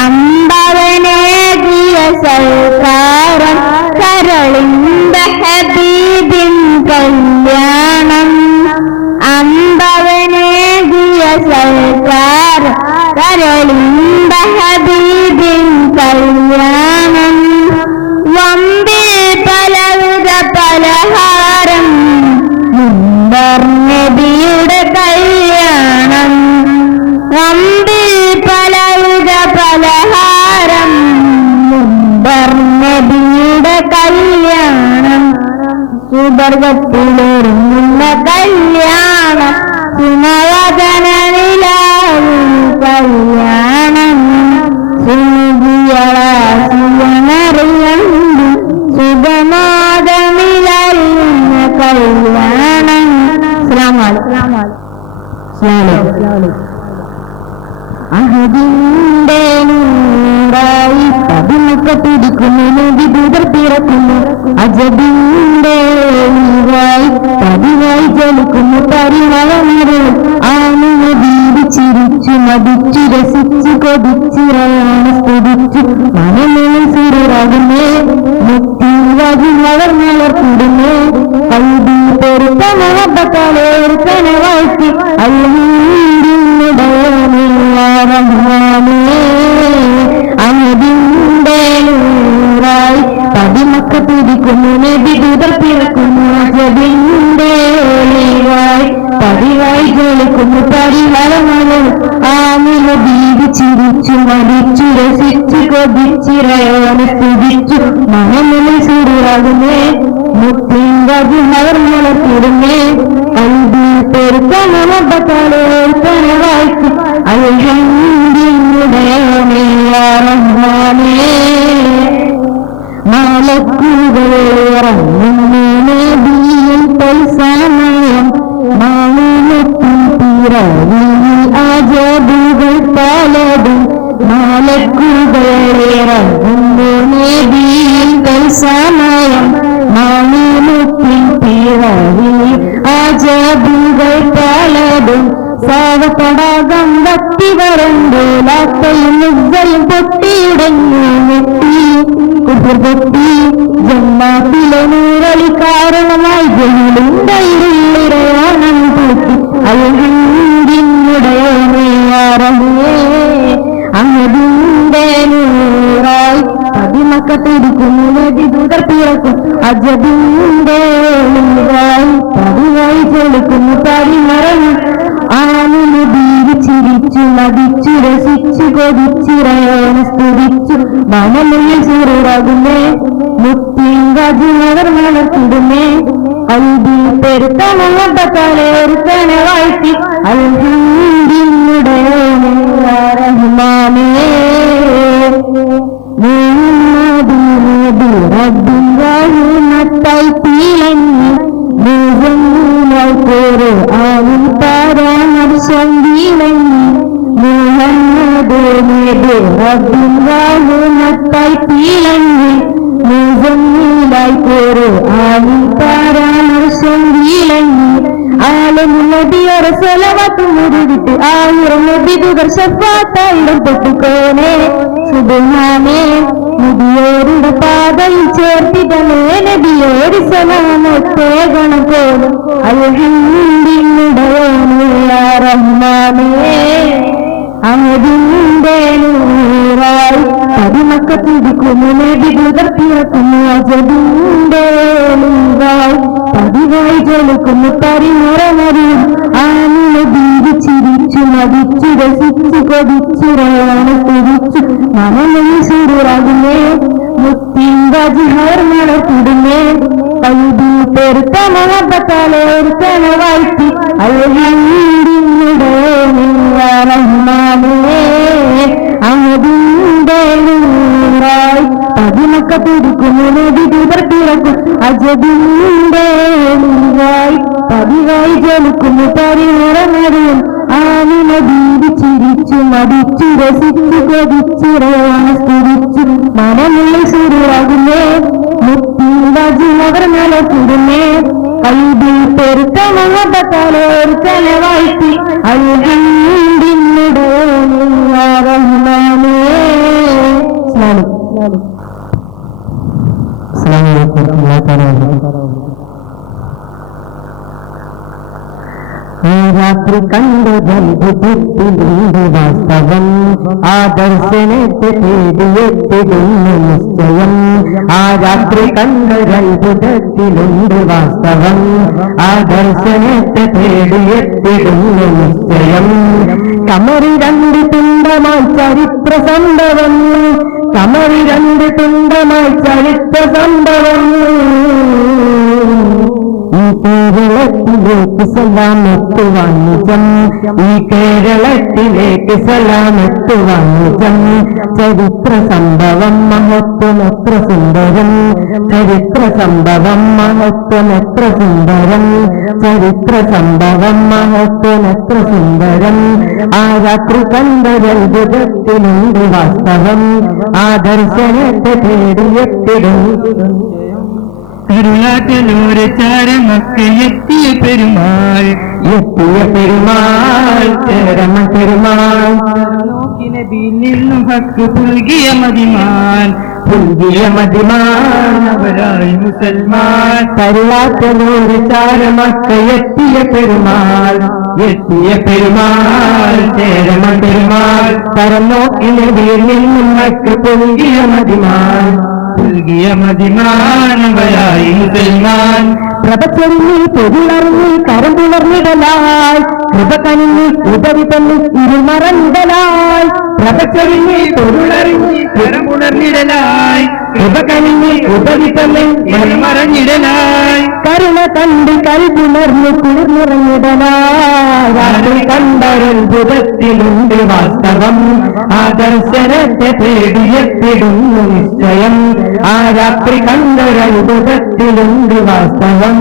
അമ്പവനേകിയ സൽക്കാരം കരളിന്ത ഹബീബിൻ കല്യാണം അമ്പവനേകിയ സൽക്കാരം കരളിന്ത ഹബീബിൻ കല്യാണം വമ്പിൽ പലവിധ പലഹാരം മുമ്പർ നബിയുടെ കല്യാണം വമ്പിൽ പലവിധ പലഹാരം മുമ്പർ നബിയുടെ കല്യാണം സുബർഗത്തിലൊരുങ്ങുന്ന കല്യാണം സുനവദനനിലാവിൻ കല്യാണം സുനിധിയളാസിയമറിയം സുഗമോദമിലലിയുന്ന കല്യാണം. അസ്സലാമു അലൈക്കും. അഹദിന്റെ നൂറായി പതിമുഖ പിടിക്കുന്നു വിദൂതർ പിറക്കുന്നു അജബിന്റെ നീറായി പതിവായി ജലിക്കുന്നു പരിമളനിറ ആണിനെ വീതിച്ചിരിച്ചു മതിച്ചു രസിച്ചു കൊതിച്ചിറയാണ് സ്തുതിച്ചു മനമെന്ന് സുരരാകുന്നേ മുത്തി വകി വളർന്നവർക്കിടുന്നേ കൈതി പെരുത്ത മുഹബത്ത് തലേർക്കനെ വാഴ്ത്തി അൽഹംദുലില്ലാഹി റഹ്മാനേ അഹദിന്റെ നൂറായി പതിമക്ക പിടിക്കുന്നു നബി ദൂതർ പിറക്കുന്നു അജബിന്റെ ഒളിവായി പതിവായി ജോലിക്കുന്നു പരിവാരങ്ങളും ആമിന ബീവി ചിരിച്ചു മരിച്ചു രസിച്ചു കൊതിച്ചിറയോനെ സ്തുതിച്ചു മനമുള്ളിൽ സൂര്യരാകുന്നേ മുത്തിങ്കർമളത്തിടുന്നേ അൽബി പെരുത്തനമബത്തലേർക്കനെ വാഴ്ത്തി അൽഹംദുലില്ലാഹി റഹ്മാനേ മാലക്കുകളേറങ്ങുന്നു നബിയിൽ തൽസമയം മാലിനത്തിൽ പിറവിയിൽ അജബുകൾ പലതും മാലക്കുകളേറങ്ങുന്നു നബിയിൽ തൽസമയം മാലിനത്തിൽ പിറവിയിൽ അജബുകൾ പലതും സാവതടാകം വത്തി വരണ്ടോലാത്തയും മുഗ്ഗയും പൊട്ടിയുടഞ്ഞു വെട്ടി കുതിർപൊട്ടി ജന്മാത്തിലെ നൂറളി കാരണമായി ജയിലുണ്ടയിരയാണം പൂട്ടി അൽഹംദുലില്ലാഹി അഹദിന്റെ നൂറായി പതിമക്ക പിടിക്കുന്നു നബി ദൂതർ പിറക്കും അജബിന്റെ ഒളിവായി പതിവായി ചെലുക്കുന്നു പരിമറന്നു ആമിന ബീവി ചിരിച്ചു മതിച്ചു രസിച്ചു കൊതിച്ചിറയോനെ സ്തുതിച്ചു മനമുള്ളിൽ സൂര്യരാകുന്നേ മുത്തിങ്കജിനവർ മണത്തിടുന്നേ അൽബി പെരുത്ത മുഹബത്തലേർക്കനെ വാഴ്ത്തി അൽഹംദുലില്ലാഹി റഹ്മാനേ മുഹമ്മദ് റബ്ബിൻ റഹ്മത്തായി തിളങ്ങി മുഹമ്മദ് ഖുർആനിൽ പരാമർശം വിളങ്ങി മുഹമ്മദ് നബി റബ്ബിൻ റഹ്മത്തായി തിളങ്ങി മുഹമ്മദ് ഖുർആനിൽ പരാമർശം വിളങ്ങി ആലം നബിയുടെ സ്വലവത്ത് മുറിവിട്ട് ആയിരം നബി ദൂതർ ശഫാത്തായിരം തൊട്ടുകോനെ സുബ്ഹാനേ നബിയോരുടെ പാതയിൽ ചേർത്തിടമേ നബിയോട് സലാമത്തേകണം പോലും അൽഹംദുലില്ലാഹി റഹ്മാനേ അഹദിന്റെ നൂറായി പതിമക്ക പിടിക്കുന്നു നബി ദൂതർ പിറക്കുന്നു അജബിന്റെ ഒളിവായി പതിവായി ജലിക്കുന്നു പരിമുറമറിയും ആമിന ബീവി ചിരിച്ചു മതിച്ചു രസിച്ചു കൊതിച്ചിറയോനെ സ്തുതിച്ചു മനമുള്ളിൽ സൂര്യരാകുന്നേ മുത്തിങ്കജിഹർ മണത്തിടുന്നേ കൽബി പെരുത്ത മുഹബത്തലേർക്കനെ വാഴ്ത്തി അൽഹംദുലില്ലാഹി റഹ്മാനേ അഹദിന്റെ നൂറായി പതിമക്ക പിടിക്കുന്നു നബി ദൂതർ പിറക്കും അജബിന്റെ ഒളിവായി പതിവായി ജലിക്കുന്നു പരിമുറമറിയും ആമിന ബീവി ചിരിച്ചു മതിച്ചു രസിച്ചു കൊതിച്ചിറയോനെ സ്തുതിച്ചു മനമുള്ളിൽ സൂര്യരാകുന്നേ മുത്തിങ്കജിനവർ മലത്തിടുന്നേ കൽബിൽ പെരുത്ത മുഹബത്തലേർക്കനെ വാഴ്ത്തി അൽഹംദുലില്ലാഹി റഹ്മാനേ. അസ്സലാമു അലൈക്കും വറഹ്മത്തുള്ളാഹി വബറകാതുഹു. രാത്രി കണ്ടു ജൽബുദ്ധിയിലുണ്ട് വാസ്തവം ആദർശനത്തെ തേടിയെത്തിടുന്നു നിശ്ചയം ആ രാത്രി കണ്ട ജൽബുദ്ധിയിലുണ്ട് വാസ്തവം ആദർശനത്തെ തേടിയെത്തിടുന്നു നിശ്ചയം കമറി രണ്ട് തുണ്ടമായി ചരിത്ര സംഭവം കമറി രണ്ട് തുണ്ടമായി ചരിത്ര സംഭവം ഈ കേരളത്തിലേക്ക് സലാമെത്തുവാൻ നിജം ഈ കേരളത്തിലേക്ക് സലാമെത്തുവാൻ നിജം ചരിത്ര സംഭവം മഹത്വമെത്ര സുന്ദരം ചരിത്ര സംഭവം മഹത്വമെത്ര സുന്ദരം ചരിത്ര സംഭവം മഹത്വമെത്ര സുന്ദരം ആ രാത്രി കണ്ട ജൽബുദ്ധത്തിലുണ്ട് വാസ്തവം ആദർശനത്തെ തേടിയെത്തിടും കരുളാറ്റലൂരെ ചാരമൊക്കെ എത്തിയ പെരുമാൾ ചേരമ പെരുമാൾ നോക്കി നബിയിൽ നിന്നും ഹക്ക് പുൽകിയ മതിമാൻ പുൽകിയ മതിമാനവരായി മുസൽമാൻ കരുളാറ്റനൂർ ചാരമക്കയെത്തിയ പെരുമാൾ ചേരമ പെരുമാൾ പരന്നോക്കിന് വീണിൽ നിന്നക്ക് പുൽകിയ മതിമാനവരായി മുസൽമാൻ പ്രഭ ചൊരിഞ്ഞി പൊരുളറിഞ്ഞി കരം പുലർന്നിടലായി കൃപ കനിഞ്ഞി ഉദവി തന്നി ഇരുമറന്നിടലായി പ്രഭ ചൊരിഞ്ഞി പൊരുളറിഞ്ഞി കരം പുലർന്നിടലായി കൃപ കനിഞ്ഞി ഉദവി തന്നി ഇരുമറന്നിടലായി കരുണ കണ്ട് കൽപുണർന്നു കുളിർന്നിറങ്ങിടലായി രാത്രി കണ്ടൊരത്ഭുതത്തിലുണ്ട് വാസ്തവം ആ ദർശനത്തെ തേടിയെത്തിടുന്നു നിശ്ചയം ആ രാത്രി കണ്ടൊരത്ഭുതത്തിലുണ്ട് വാസ്തവം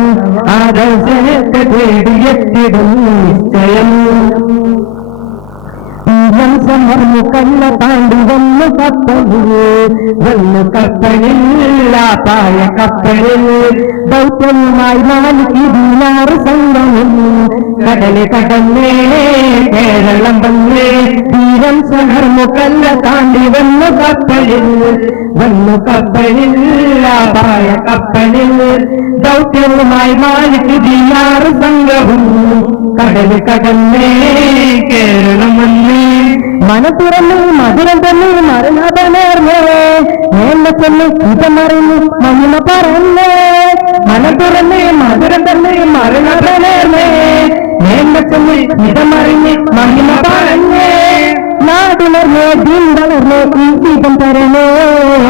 ആ ദർശനത്തെ തേടിയെത്തിടുന്നു നിശ്ചയം സമർന്നു കല്ല താണ്ടി വന്നു കപ്പലിൽ പായ കപ്പലിൽ ദൗത്യവുമായി 4 ദീനാർ സംഘവും കടല് കടന്നേ കേരളം വന്നേ തീരം സമർന്നു കല്ല താണ്ടി വന്നു കപ്പലിൽ പായ കപ്പലിൽ ദൗത്യവുമായി 4 ദീനാർ സംഘവും കടല് കടന്നേ കേരളം വന്നേ മന തുറന്ന് മധുരം തന്നെ മരണപനേർന്നേ മേല ചെന്ന് ഇതമറിഞ്ഞ് മഹിമ പറഞ്ഞേ മന തുറന്ന് മധുരം തന്നെ മരണപനേർന്നേ മേല ചെന്ന് ഇതമറിഞ്ഞ് മഹിമ പറഞ്ഞേ നാടുണർന്നേ ദീൻ വളർന്നേ ഈ ദീപം തരണേ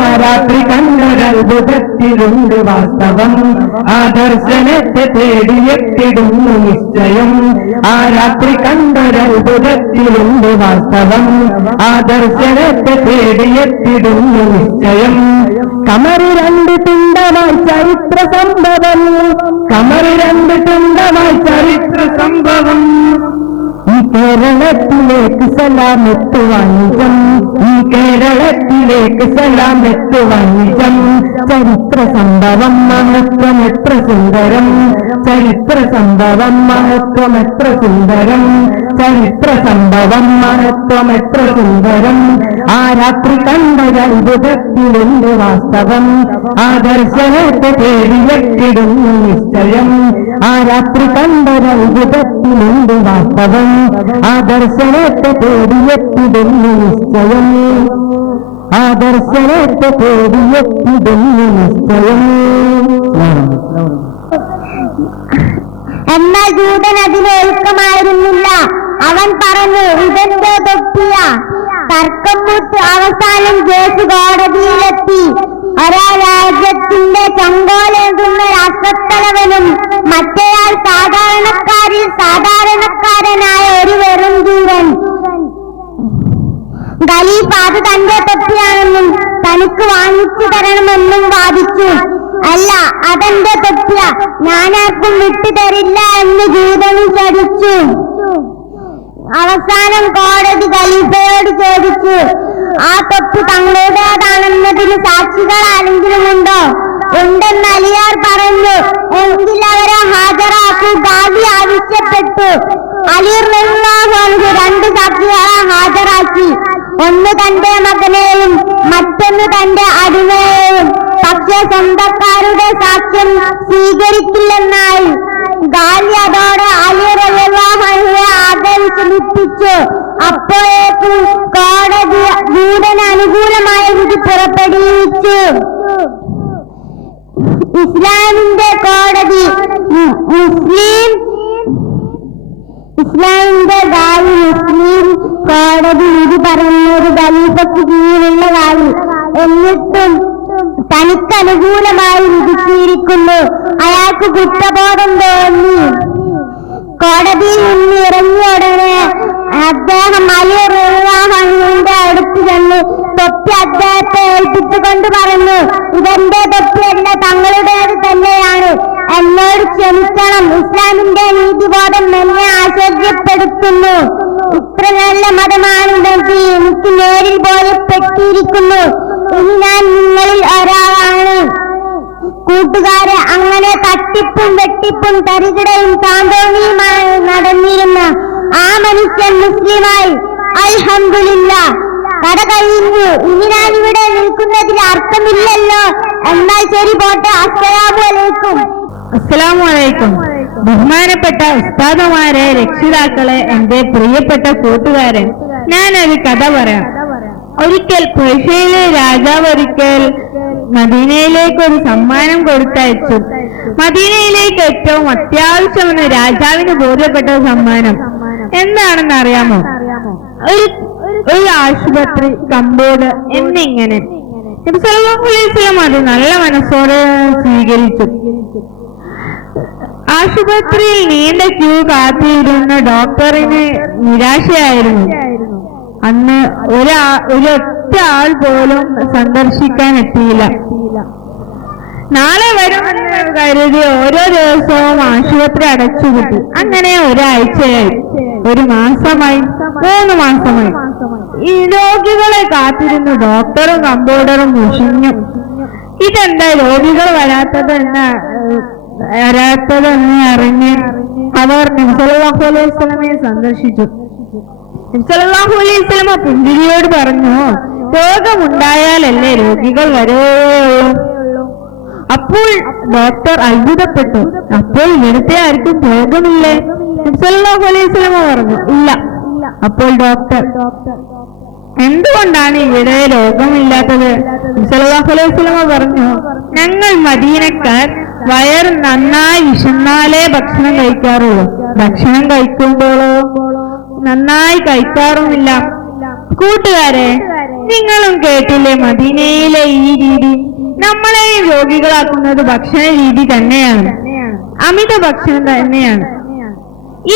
ആ രാത്രി കണ്ടൊരത്ഭുതത്തിലുണ്ട് വാസ്തവം ആ ദർശനത്തെ തേടിയെത്തിടുന്നു നിശ്ചയം ആ രാത്രി കണ്ടൊരത്ഭുതത്തിലുണ്ട് വാസ്തവം ആ ദർശനത്തെ തേടിയെത്തിടുന്നു നിശ്ചയം കമറി 2 തുണ്ടമായി ചരിത്ര സംഭവം ഈ കേരളത്തിലേക്ക് സലാമെത്തുവാൻ നിജം ചരിത്ര സംഭവം മഹത്വം എത്ര സുന്ദരം ചരിത്ര സംഭവം മഹത്വം എത്ര സുന്ദരം ആ രാത്രി കണ്ടൊരത്ഭുതത്തിലുണ്ട് വാസ്തവം ആ ദർശനത്തെ തേടിയെത്തിടുന്നു നിശ്ചയം ആ രാത്രി കണ്ടൊരത്ഭുതത്തിലുണ്ട് വാസ്തവം ആ ദർശനത്തെ തേടിയെത്തിടുന്നു നിശ്ചയം എന്നാൽ ജൂതൻ അതിന് ഒരുക്കമായിരുന്നില്ല. അവൻ പറഞ്ഞു, ഇതെന്റെ തൊപ്പിയ. തർക്കം മൂത്ത് അവസാനം കേസ് കോടതിയിലെത്തി. ഒരാൾ രാജ്യത്തിന്റെ ചങ്കോലേന്തുന്ന രാഷ്ട്രത്തലവനും മറ്റേയാൾ സാധാരണക്കാരിൽ സാധാരണക്കാരനായ ഒരു വെറും ജൂതൻ. ഖലീഫ അത് തന്റെ തൊപ്പിയാണെന്നും തനിക്ക് വാങ്ങിച്ചു തരണമെന്നും വാദിച്ചു. അല്ല, അതെന്റെ തൊപ്പിയ, ഞാനാർക്കും വിട്ടുതരില്ല എന്ന് ജൂതനും ചടിച്ചു. അവസാനം കോടതി ഖലീഫയോട് ചോദിച്ചു, ആ തൊപ്പി തങ്ങളുടേതാണെന്നതിന് സാക്ഷികൾ ആരെങ്കിലും ഉണ്ടോ? ഉണ്ടെന്ന് അലിയാർ പറഞ്ഞു. എങ്കിൽ അവരെ ഹാജരാക്കൂ. ഗാസി ആവശ്യപ്പെട്ടു. അലി റളിയല്ലാഹു അൻഹു 2 സാക്ഷികളെ ഹാജരാക്കി. ഒന്ന് തന്റെ മകനെയും മറ്റൊന്ന് തന്റെ അടിമയെയും. പക്ഷേ സ്വന്തക്കാരുടെ സാക്ഷ്യം സ്വീകരിക്കില്ലെന്നായി. ഗാലി അതോടെ അലി റളിയല്ലാഹു അൻഹുവെ ആകെ വിഷമിപ്പിച്ചു. അപ്പോഴേക്കും കോടതി ജൂതന് അനുകൂലമായ വിധി പുറപ്പെടുവിച്ചു. ഇസ്ലാമിന്റെ കോടതി മുസ്ലിം കോടതി വിധി പറയുന്നത് ഖലീഫയ്ക്ക് കീഴിലുള്ള കാര്യം. എന്നിട്ടും തനിക്ക് അനുകൂലമായി വിധിച്ചിരിക്കുന്നു. അയാൾക്ക് കുറ്റബോധം തോന്നി. കോടതിയിൽ നിന്ന് ഇറങ്ങിയ ഉടനെ അദ്ദേഹം അലി റളിയല്ലാഹു അൻഹുവിന്റെ അടുത്ത് ചെന്ന് തൊപ്പി അദ്ദേഹത്തെ ഏൽപ്പിച്ചുകൊണ്ട് പറഞ്ഞു, ഇതെന്റെ തൊപ്പിയല്ല, തങ്ങളുടേത് തന്നെയാണ്. എന്നോട് ക്ഷമിക്കണം. ഇസ്ലാമിന്റെ നീതിബോധം എന്നെ ആശ്ചര്യപ്പെടുത്തുന്നു. ഇത്ര നല്ല മതമാണെന്ന് എനിക്ക് നേരിൽ ബോധ്യപ്പെട്ടിരിക്കുന്നു. ഇനി ഞാൻ നിങ്ങളിൽ ഒരാളാണ്. കൂട്ടുകാരെ, അങ്ങനെ തട്ടിപ്പും വെട്ടിപ്പും തരികിടയും താന്തോണിയുമായി നടന്നിരുന്ന ആ മനുഷ്യൻ മുസ്ലിമായി. അൽഹംദുലില്ലാഹ്. കഥ കഴിഞ്ഞു. ഇനി ഞാൻ ഇവിടെ നിൽക്കുന്നതിൽ അർത്ഥമില്ലല്ലോ. എന്നാൽ ശരി, പോട്ടെ. അസ്സലാമു അലൈക്കും. അസ്സലാമു അലൈക്കും. ബഹുമാനപ്പെട്ട ഉസ്താദുമാരെ, രക്ഷിതാക്കളെ, എന്റെ പ്രിയപ്പെട്ട കൂട്ടുകാരെ, ഞാനൊരു കഥ പറയാം. ഒരിക്കൽ പേർഷ്യയിലെ രാജാവ് ഒരിക്കൽ മദീനയിലേക്ക് ഒരു സമ്മാനം കൊടുത്തയച്ചു. മദീനയിലേക്ക് ഏറ്റവും അത്യാവശ്യമെന്ന് രാജാവിന് ബോധ്യപ്പെട്ട സമ്മാനം എന്താണെന്ന് അറിയാമോ? ഒരു ആശുപത്രി, കമ്പോഡ് എന്നിങ്ങനെ. നബി സല്ലല്ലാഹു അലൈഹി വസല്ലം അത് നല്ല മനസ്സോടെ സ്വീകരിച്ചു. ആശുപത്രിയിൽ നീണ്ട ക്യൂ കാത്തിരുന്ന ഡോക്ടറിന് നിരാശയായിരുന്നു. അന്ന് ഒരൊറ്റ ആൾ പോലും സന്ദർശിക്കാൻ എത്തിയില്ല. നാളെ വരുമെന്ന് കരുതി ഓരോ ദിവസവും ആശുപത്രി അടച്ചുപൂട്ടി. അങ്ങനെ ഒരാഴ്ചയായി, 1 മാസമായി, 3 മാസമായി. ഈ രോഗികളെ കാത്തിരുന്നു ഡോക്ടറും കമ്പൗണ്ടറും മുഷിഞ്ഞു. ഇതെന്താ രോഗികൾ വരാത്തതെന്ന് അറിഞ്ഞ് അവർ നബി സല്ലല്ലാഹു അലൈഹി വസല്ലമയെ സന്ദർശിച്ചു. നബി സല്ലല്ലാഹു അലൈഹി വസല്ലമ പുഞ്ചിരിയോട് പറഞ്ഞു, രോഗമുണ്ടായാലല്ലേ രോഗികൾ വരെയുള്ളൂ. അപ്പോൾ ഡോക്ടർ അത്ഭുതപ്പെട്ടു. അപ്പോൾ ഇവിടുത്തെ ആർക്കും രോഗമില്ലേ? നബി സല്ലല്ലാഹു അലൈഹി വസല്ലമ പറഞ്ഞു, ഇല്ല. അപ്പോൾ ഡോക്ടർ, എന്തുകൊണ്ടാണ് ഇവിടെ രോഗമില്ലാത്തത്? നബി സല്ലല്ലാഹു അലൈഹി വസല്ലമ പറഞ്ഞു, ഞങ്ങൾ മദീനക്കാർ വയറ് നന്നായി വിശന്നാലേ ഭക്ഷണം കഴിക്കാറുള്ളൂ. ഭക്ഷണം കഴിക്കുമ്പോഴോ നന്നായി കഴിക്കാറുമില്ല. കൂട്ടുകാരെ, നിങ്ങളും കേട്ടില്ലേ മദീനയിലെ ഈ രീതി? നമ്മളെയും രോഗികളാക്കുന്നത് ഭക്ഷണ രീതി തന്നെയാണ്, അമിത ഭക്ഷണം തന്നെയാണ്.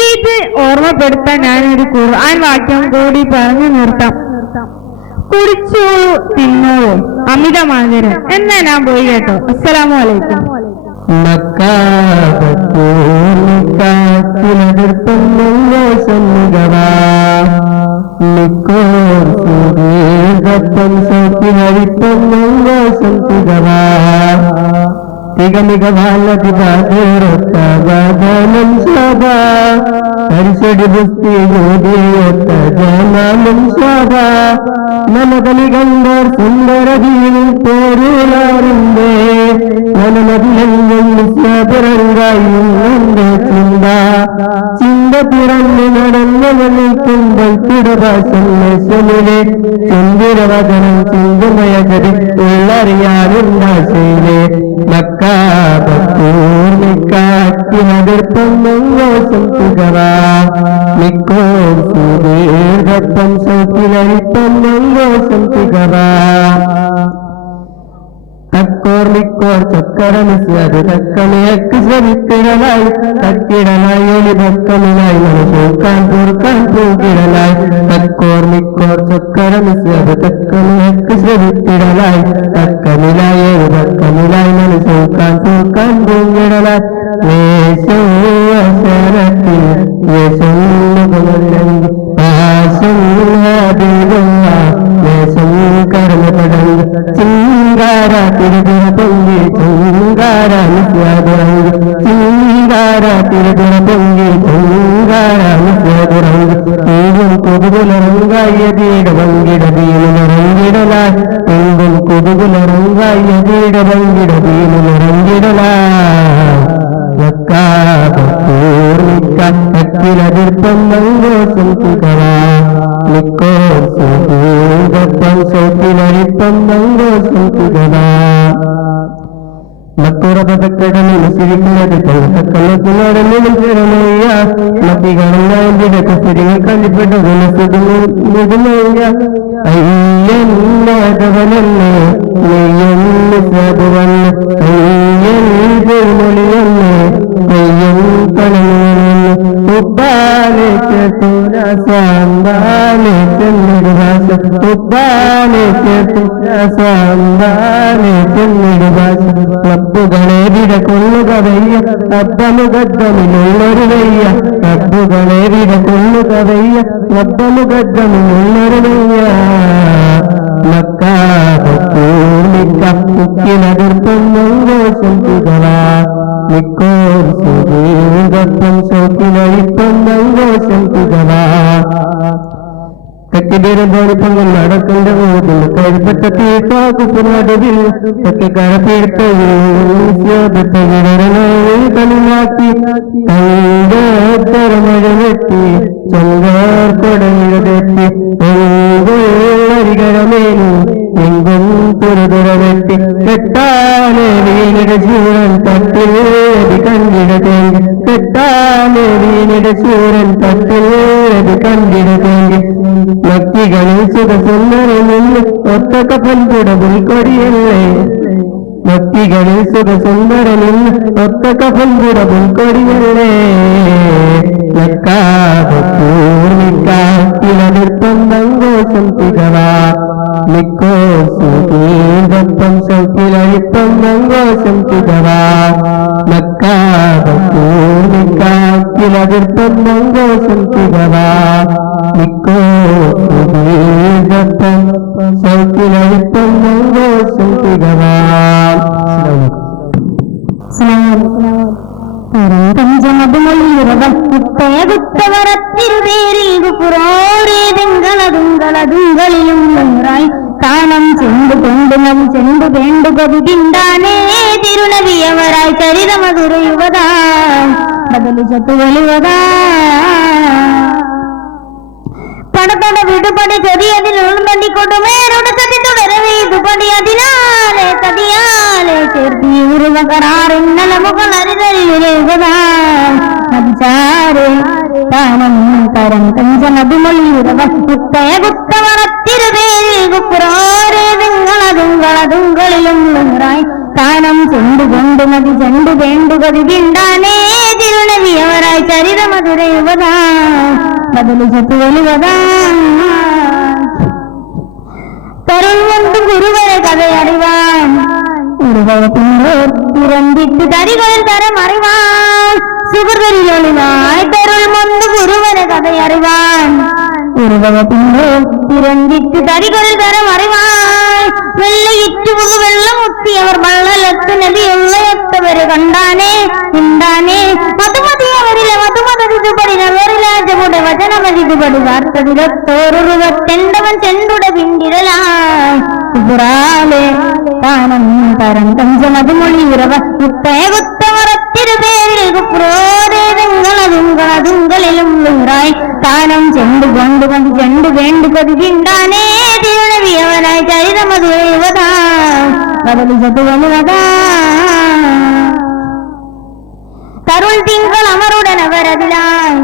ഇത് ഓർമ്മപ്പെടുത്താൻ ഞാനൊരു ഖുർആൻ വാക്യം കൂടി പറഞ്ഞു നിർത്താം. കുടിച്ചോളൂ, തിന്നോളൂ, അമിതമാകരുത്. എന്നാ ഞാൻ പോയി കേട്ടോ. അസ്സലാമു അലൈക്കും. പരിശടി പുസ്തി നമകലി കണ്ടോർ സുന്ദരതീവിൽ പോരൂലാറിന്റെ മനമതിലങ്കായിന്റെ ചിന്ത പിറന്നു നടന്നു നിൽക്കുമ്പോൾ പിടഭാഷമിലെ ചന്ദ്രവദനം ചിന്തമയകരി ഉള്ളറിയാനുണ്ടാശയിലെ മക്കാത്തിനതിർപ്പം മോശം തുകവാ മിക്കോർ സുദീർഘപ്പം സൗക്കിലരിപ്പം മോശം തുകവാ തക്കോർ മിക്കോർ ചക്കരമിസ്യത് തക്കമയക്ക് ശ്രമിക്കിടലായി തക്കിടലായി ഒളിഭക്കമിലായി മനസ്സോക്കാൻ പൂർക്കാൻ പൂക്കിടലായി തക്കോർ മിക്കോർ ചക്കരമിസ്യത് തക്കമയക്ക് ശ്രമിക്കിടലായി തക്കമിലായി ഒളിഭക്കമിലായി മനസ്സോക്കാൻ പൂർക്കാൻ പൂക്കിടലായി വേഷത്തിൽ വേഷം മുഖമല്ലെങ്കിൽ പാശം വേഷം കർമ്മപടങ്ങൾ ചിങ്കാര തിരുതിര പൊങ്കി ചിങ്കാര നിസ്യാദുരംഗ് ചിങ്കാര തിരുതിര പൊങ്കി ചിങ്കാര നിസ്യാദുരംഗ് എങ്കും കൊതുകുലറങ്കായ വങ്കിട ദീനുലറങ്കിടലായി എങ്കും കൊതുകുലറങ്കായ വങ്കിട ദീനുലറങ്കിടലായി ൂർണിക്കത്തിലതിർപ്പം മങ്കോശം തുകവാ മിക്കോർ സുദീർഘപ്പം സൗത്തിലരിപ്പം മങ്കോശം തുകവാ മക്കുറപതക്കടലിൽ സിരിക്കുന്നത് കള്ളത്തിനോടൊന്നും ചേരമയ്യ മത്തികളുടെ കുസ്തിരികൾ കണ്ടിപ്പെട്ടു മുതുമയ്യ അയ്യന്നതവനല്ലേ നെയ്യൊന്ന് സാധുവന്ന് അയ്യൊളിയല്ലേ നെയ്യം പണമൊന്ന് ഉപ്പാലെ ചേർത്തുര സാമ്പാലെ ചെന്നിടുഭാഷ ഉപ്പാലെ ചേർത്തുര സാമ്പാലെ ചെന്നിടുഭാഷ റബ്ബുകളെ വിട കൊള്ളുക വയ്യ റബ്ബമുഖദ്ദമിലുള്ളൊരു വയ്യ റബ്ബുകളെ വിട കൊള്ളുക വയ്യ റബ്ബമുഖദ്ദമിലുള്ളൊരു വയ്യ മക്കാതിർപ്പം മങ്കോശം തുകവാ മിക്കോർ സുദീർഘപ്പം സൗക്കിലരിപ്പം മങ്കോശം തുകവാ തെറ്റിതിരുമ്പോളിപ്പങ്ങൾ നടക്കേണ്ട ഊതിൽ കരുപറ്റ തീർപ്പാക്കു നടുവിൽ ഒക്കെ കരപ്പീർത്തവിടരനായി കളിമാക്കി കൈതരമഴ വെട്ടി ചെങ്കാർ കൊടങ്ങിഴതെത്തി അരികരമേനു എങ്കും തുറതുറ വെട്ടി കെട്ടാനെ വീണിട ചൂരൻ തട്ടിലേതി കണ്ടിടതേങ്കി കെട്ടാനെ വീണിട ചൂരൻ തട്ടിലേതി കണ്ടിടതേങ്കി മക്കികളിൽ സുഖസുന്ദരം നിന്ന് ഒത്ത കപ്പൻ കുടവിൽ കൊടിയല്ലേ മക്കികളിൽ സുഖസുന്ദരം നിന്ന് ഒത്ത കപ്പൻ കുടവിൽ കൊടിയല്ലേ ൂർണിക്കാത്തിലതിർപ്പം നങ്കോശം തികവാ നിക്കോ സുഖീതപ്പം സൗഖിലഴിപ്പം നങ്കോശം തികവാ നക്കാത്തിലതിർപ്പം നങ്കോശം തികവാ നിക്കോ സുഖീതപ്പം സൗഖിലഴിപ്പം നങ്കോശം തികവാ. ും കാണം ചെണ്ടു കൊണ്ടും ചെണ്ടു വേണ്ടുകതു പിണ്ടാനേ തിരുനവിയവരായി ചരിതമധുര യുവതാ ബദലു ചത്തു വലുവതാ പടത്തട വിടുപടി ചെറിയതിൽ ഉൾമണ്ടി കൊടുമേരോട് ചതി തുടരവേ ഇതുപടി അതിനാലെ തടിയാലെ ചേർത്തി ഉരുവ കറാറിന്നല മുകളരിതരിയുരയുവതാ മതിച്ചാരെ താനം തരം കഞ്ചനതുമൊഴിയുറവ കുത്തയ കുത്തവറത്തിരുവേരിൽ കുക്കുറോരേ തിങ്കളതുങ്കളിലും ായി താനം ചെണ്ടുകൊണ്ടു മതി ചെണ്ടു വേണ്ടുകതി പിണ്ടാനേ തിരുനവിയവരായി ചരിതമധുര യുവതാ ബദലു ചത്തു വലുവതാ തരുൾ കൊണ്ട് ഗുരുവരെ കഥയറിവാൻ ഉരുവയത്തിനോർ തുറന്നിട്ട് തരികളിൽ തരമറിവാൻ സുഹൃതരിലൊളിവായി തരുൾ കൊണ്ട് ഗുരുവരെ കഥയറിവാൻ ഉരുവയത്തിനോർ തുറന്നിട്ട് തരികളിൽ തരമറിവാൻ വെള്ളയിട്ടുപുക വെള്ളമുത്തിയവർ വള്ളലത്ത് നദിയുള്ളയത്തവര് കണ്ടാനേ ഉണ്ടാനേ മധുമതിയവരിലെ മധുമതിതുപടിനവരിലാജമുടെ വചനമതിതുപടി വാർത്തതിലൊത്തോറുവത്തെണ്ടവൻ ചെണ്ടുടെ പിണ്ടിരലാലെ താനം തരം കഞ്ചമതുമൊഴിയുറവ കുത്തയ കുത്തമറത്തിരുപേരിൽ കുപ്രോരേതങ്ങളതുങ്കളിലും ായി താനം ചെണ്ടു കൊണ്ടുമതി ചെണ്ടു വേണ്ടുകതി പിണ്ടാനേ തിരുനവിയവനായി ചരിതമധുര യുവതാ ബദലു ചത്തു വലുവതാ തരുൾ തിങ്കൾ അമറുടനവരതിലായി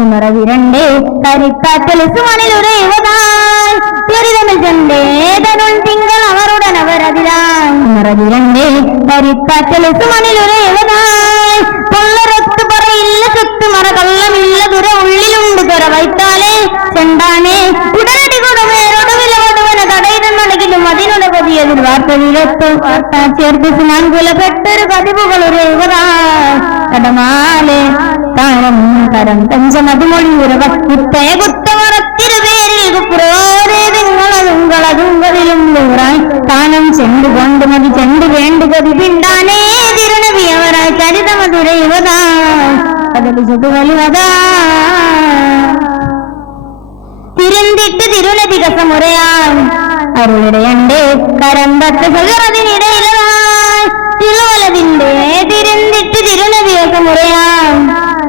ഉമറവിരണ്ടേ കരിക്കാറ്റലുസുമണിലുരയുവതായി ത്വരിതമിൽ ചെണ്ടേ തരുൾ തിങ്കൾ അമറുടനവരതിലായി ഉമറവിരണ്ടേ കരിക്കാറ്റലുസുമണിലുരയുവതായി കൊള്ളറൊത്തു പറയില്ല ചുത്തുമറ കള്ളമില്ല ദുര ഉള്ളിലുണ്ട് തുറ വൈത്താലേ ചെണ്ടാനേ ഉടനടി കൊടുമേരോട് വിലവടുവന തടയിടുന്നുണ്ടെങ്കിലും അതിനോട് പതിയതിൽ വാർത്തയിലെത്തും വാർത്ത ചേർത്ത് സുനാൻ കുലപ്പെട്ടൊരു പതിവുകളുരയുവതാ കടമാലെ താനം തരം കഞ്ചമതുമൊഴിയുറവ കുത്തയ കുത്തമറത്തിരുപേരിൽ കുപ്രോരേതങ്ങളതുങ്കളിലും ായി താനം ചെണ്ടു കൊണ്ടു മതി ചെണ്ടു വേണ്ടുകതി പിണ്ടാനേ തിരുനവിയവരായി ചരിതമധുര യുവതാ ബദലു ചത്തു വലുവതാ തിരുന്തിട്ട് തിരുനബി കസമുറയാൻ അരുളിടയണ്ടേ കരമ്പത്ത് സുഹറതിനിടയിലായി തിരുവലതിന്റെ തിരുന്തിട്ട് തിരുനബി കസമുറയാൻ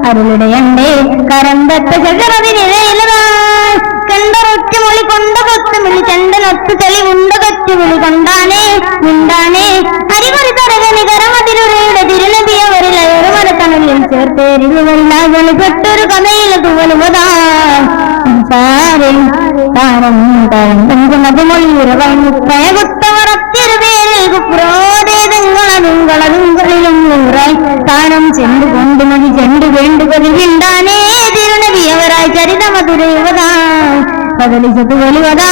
അരുളിടയണ്ടേ കരമ്പത്ത് സുഹറതിനിടയിലായി കണ്ടറൊറ്റ മൊഴി കൊണ്ട കൊത്തുമിളി ചണ്ടനൊത്തു തെളി ഉണ്ട കൊച്ചുവിളി കൊണ്ടാനേ മിണ്ടാനേ അരികൊരു തരകനി കരമതിലുരയുടെ തിരുനബിയവരിലയൊരു മരത്തണലിൽ ചേർത്തേരിലുവെളിപ്പെട്ടൊരു കഥയിലെ തുവലുവതാ താരം താരം പഞ്ചമതുമൊഴിയുറവ മുത്തയ കുത്തവറത്തിരുപേരിൽ കുപ്രോരേതങ്ങളതുങ്കളിലും ായി താനം ചെണ്ടു കൊണ്ടുമതി ചെണ്ടു വേണ്ടുകതി പിണ്ടാനേ തിരുനബിയവരായി ചരിതമധുര യുവതാ ബദലു ചത്തു വലുവതാ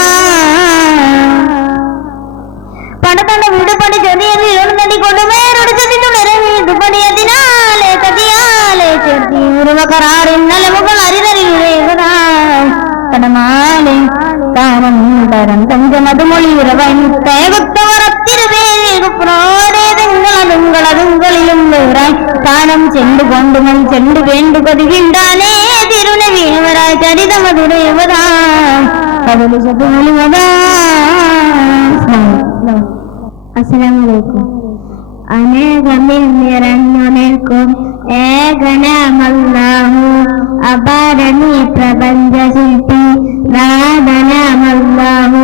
പടത്തണ്ട വിടുപടി ചെറിയതി കൊടുമേരോട് ചതി തുടരവി ഇതുപടി അതിനാലെ കതിയാലെ ചേർത്തി ഉരുവ കറാറിന്നല മുകൾ അരിതറിയുരയുവതാ കടമാലെ താനം തരം കഞ്ചമതുമൊഴിയുറവ മുത്തയ കുത്തവറത്തിരുപേരിൽ കുപ്രോരേതങ്ങളതുങ്കളിലും ായി താനം ചെണ്ടു കൊണ്ടുമതി ചെണ്ടു വേണ്ടുകതി പിണ്ടാനേ തിരുനവിയവരായി ചരിതമധുര യുവതാ അസ്സലാമു അനേകമിൽ നിറഞ്ഞു നിൽക്കും ഏകനാമല്ലാഹു അപാരണി പ്രപഞ്ച ശില്പി നാദനാമല്ലാഹു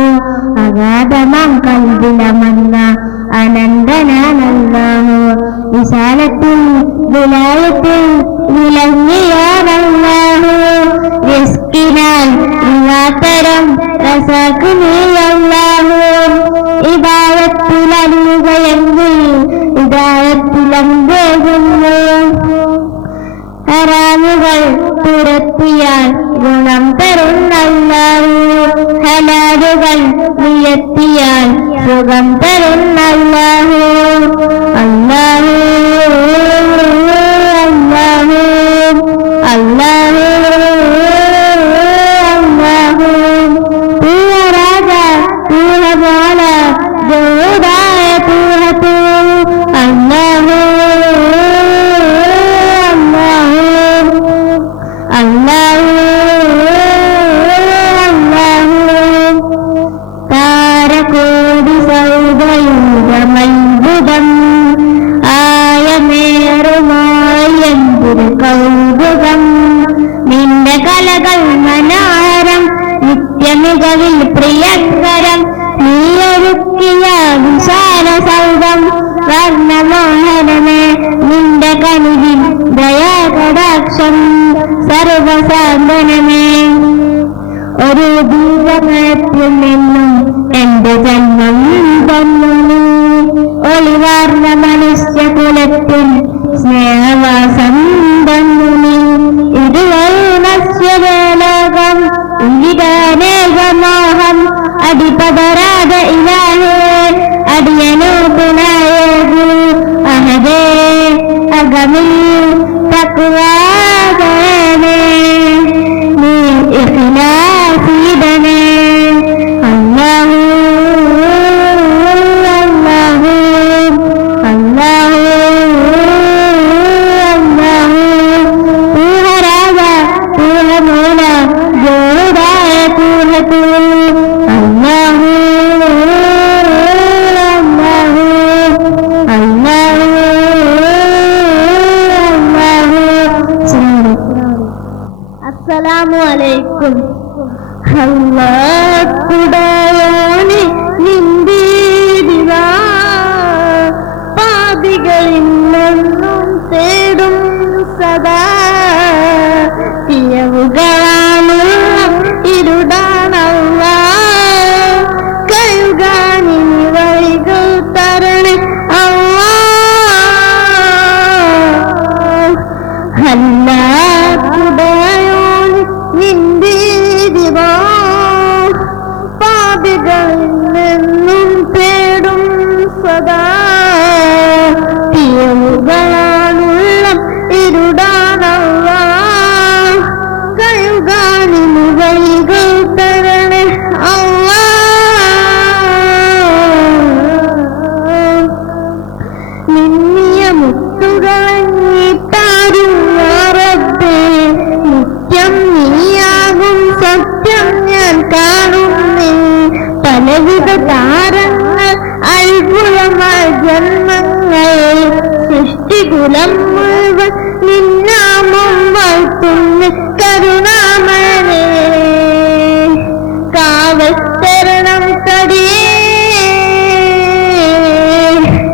അഗാധമാം കൽബിലമന്ന അനന്തനാമല്ലാഹു വിശാലത്തിൽ വിലായത്തിൽ വിളങ്ങിയാണല്ലാഹു റിസ്കിനാൽ വിവാത്തരം റസാഖിനിയല്ലാഹു ഇബാദത്തിലറിയുകയെങ്കിൽ ഇബാദത്തിലമ്പേകുന്നു ഹറാമുകൾ തുരത്തിയാൽ ഗുണം തരുന്നല്ലാഹു ഹലാലുകൾ നിയത്തിയാൽ സുഖം തരുന്നല്ലാഹു അല്ലാഹു അല്ലാഹു അല്ലാഹു അല്ലാഹു തൂ രാജാ തൂ മൗലാ जो दाए तू है तू अल्लाह अल्लाह अल्लाह अल्लाह तारकोടി സൗദയുഗമത്ഭുതം ആയമേറുമായി എന്തൊരു കൗതുകം നിന്റെ കലകൾ മനോഹരം നിത്യമികവിൽ പ്രിയങ്കരം നീയൊരുക്കിയ വിശാല സൗധം വർണ്ണമോഹനമേ നിന്റെ കനിവിൽ ദയാകടാക്ഷം സർവസാന്ത്വനമേ ഒരു ദീപമയത്തിൽ നിന്നും എന്റെ ജന്മം തന്നു നീ ഒളിവാർന്ന മനുഷ്യകുലത്തിൽ സ്നേഹവാസം തന്നു നീ ഇരുവനശ്വരലോകം ഇവിടനേകമോഹം അടിപതരാതെ ഇലാഹേ അടിയനോട്ടുനായേകു അഹദേ അഗമിൽ തഖ്വാദനേ നീ ഇഖ്ലാസിദനേ അല്ലാഹു അല്ലാഹു അല്ലാഹു അല്ലാഹു തൂ ഹൈ രാജാ തൂ ഹൈ മൗലാ जो दाए तू है तू अल्लाह अल्लाह अल्लाह अल्लाह अस्सलामु अलैकुम अल्लाह കുടയോനെ നിന്ദിരിവാ പാപികളിൽ നിന്നും തേടും സദാ തിയവുകളാണുള്ള ഇരുടാണവ കഴുകാനി വഴികൾ തരണേ അവ അല്ലാഹുടയോൻ നിന്ദിരിവാ പാപികളിൽ നിന്നും തേടും സദാ തിയവുകളാണുള്ള ഇരുടാണവ കഴുകാനിന് വഴികൾ തരണേ അവ നിന്നിയ മുത്തുകളഞ്ഞിട്ടാരുറബേ നിത്യം നീയാകും സത്യം ഞാൻ കാണുന്നേ പലവിധ താരങ്ങൾ അത്ഭുതമായ ജന്മങ്ങൾ സൃഷ്ടികുലം മുഴുവൻ നിന്നാമം വാഴ്ത്തുന്നു കരുണാമയനേ കാവൽ തരണം തടിയേ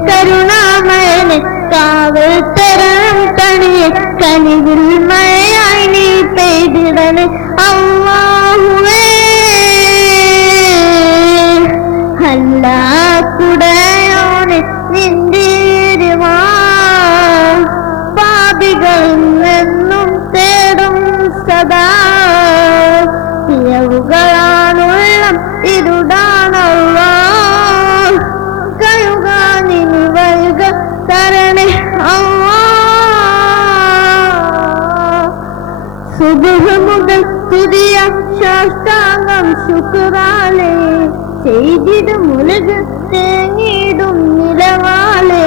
കരുണാമയനെ കാവൽ തരണം തടിയെ കനിവിൽ മഴയായി നീ പെയ്തിടണേ അല്ലാഹുവേ അല്ലാഹുടയോനെ നിന്ദിരിവാ പാപികളിൽ നിന്നും തേടും സദാ തിയവുകളാണുള്ള ഇരുടാണവ കഴുകാനിന് വഴികൾ തരണേ അവ സുബഹ് മുതൽ പുതിയ ശാസ്താംഗം ശുക്രാലേ ചെയ്തിടും ഉലക് തേങ്ങിടും നിലവാളേ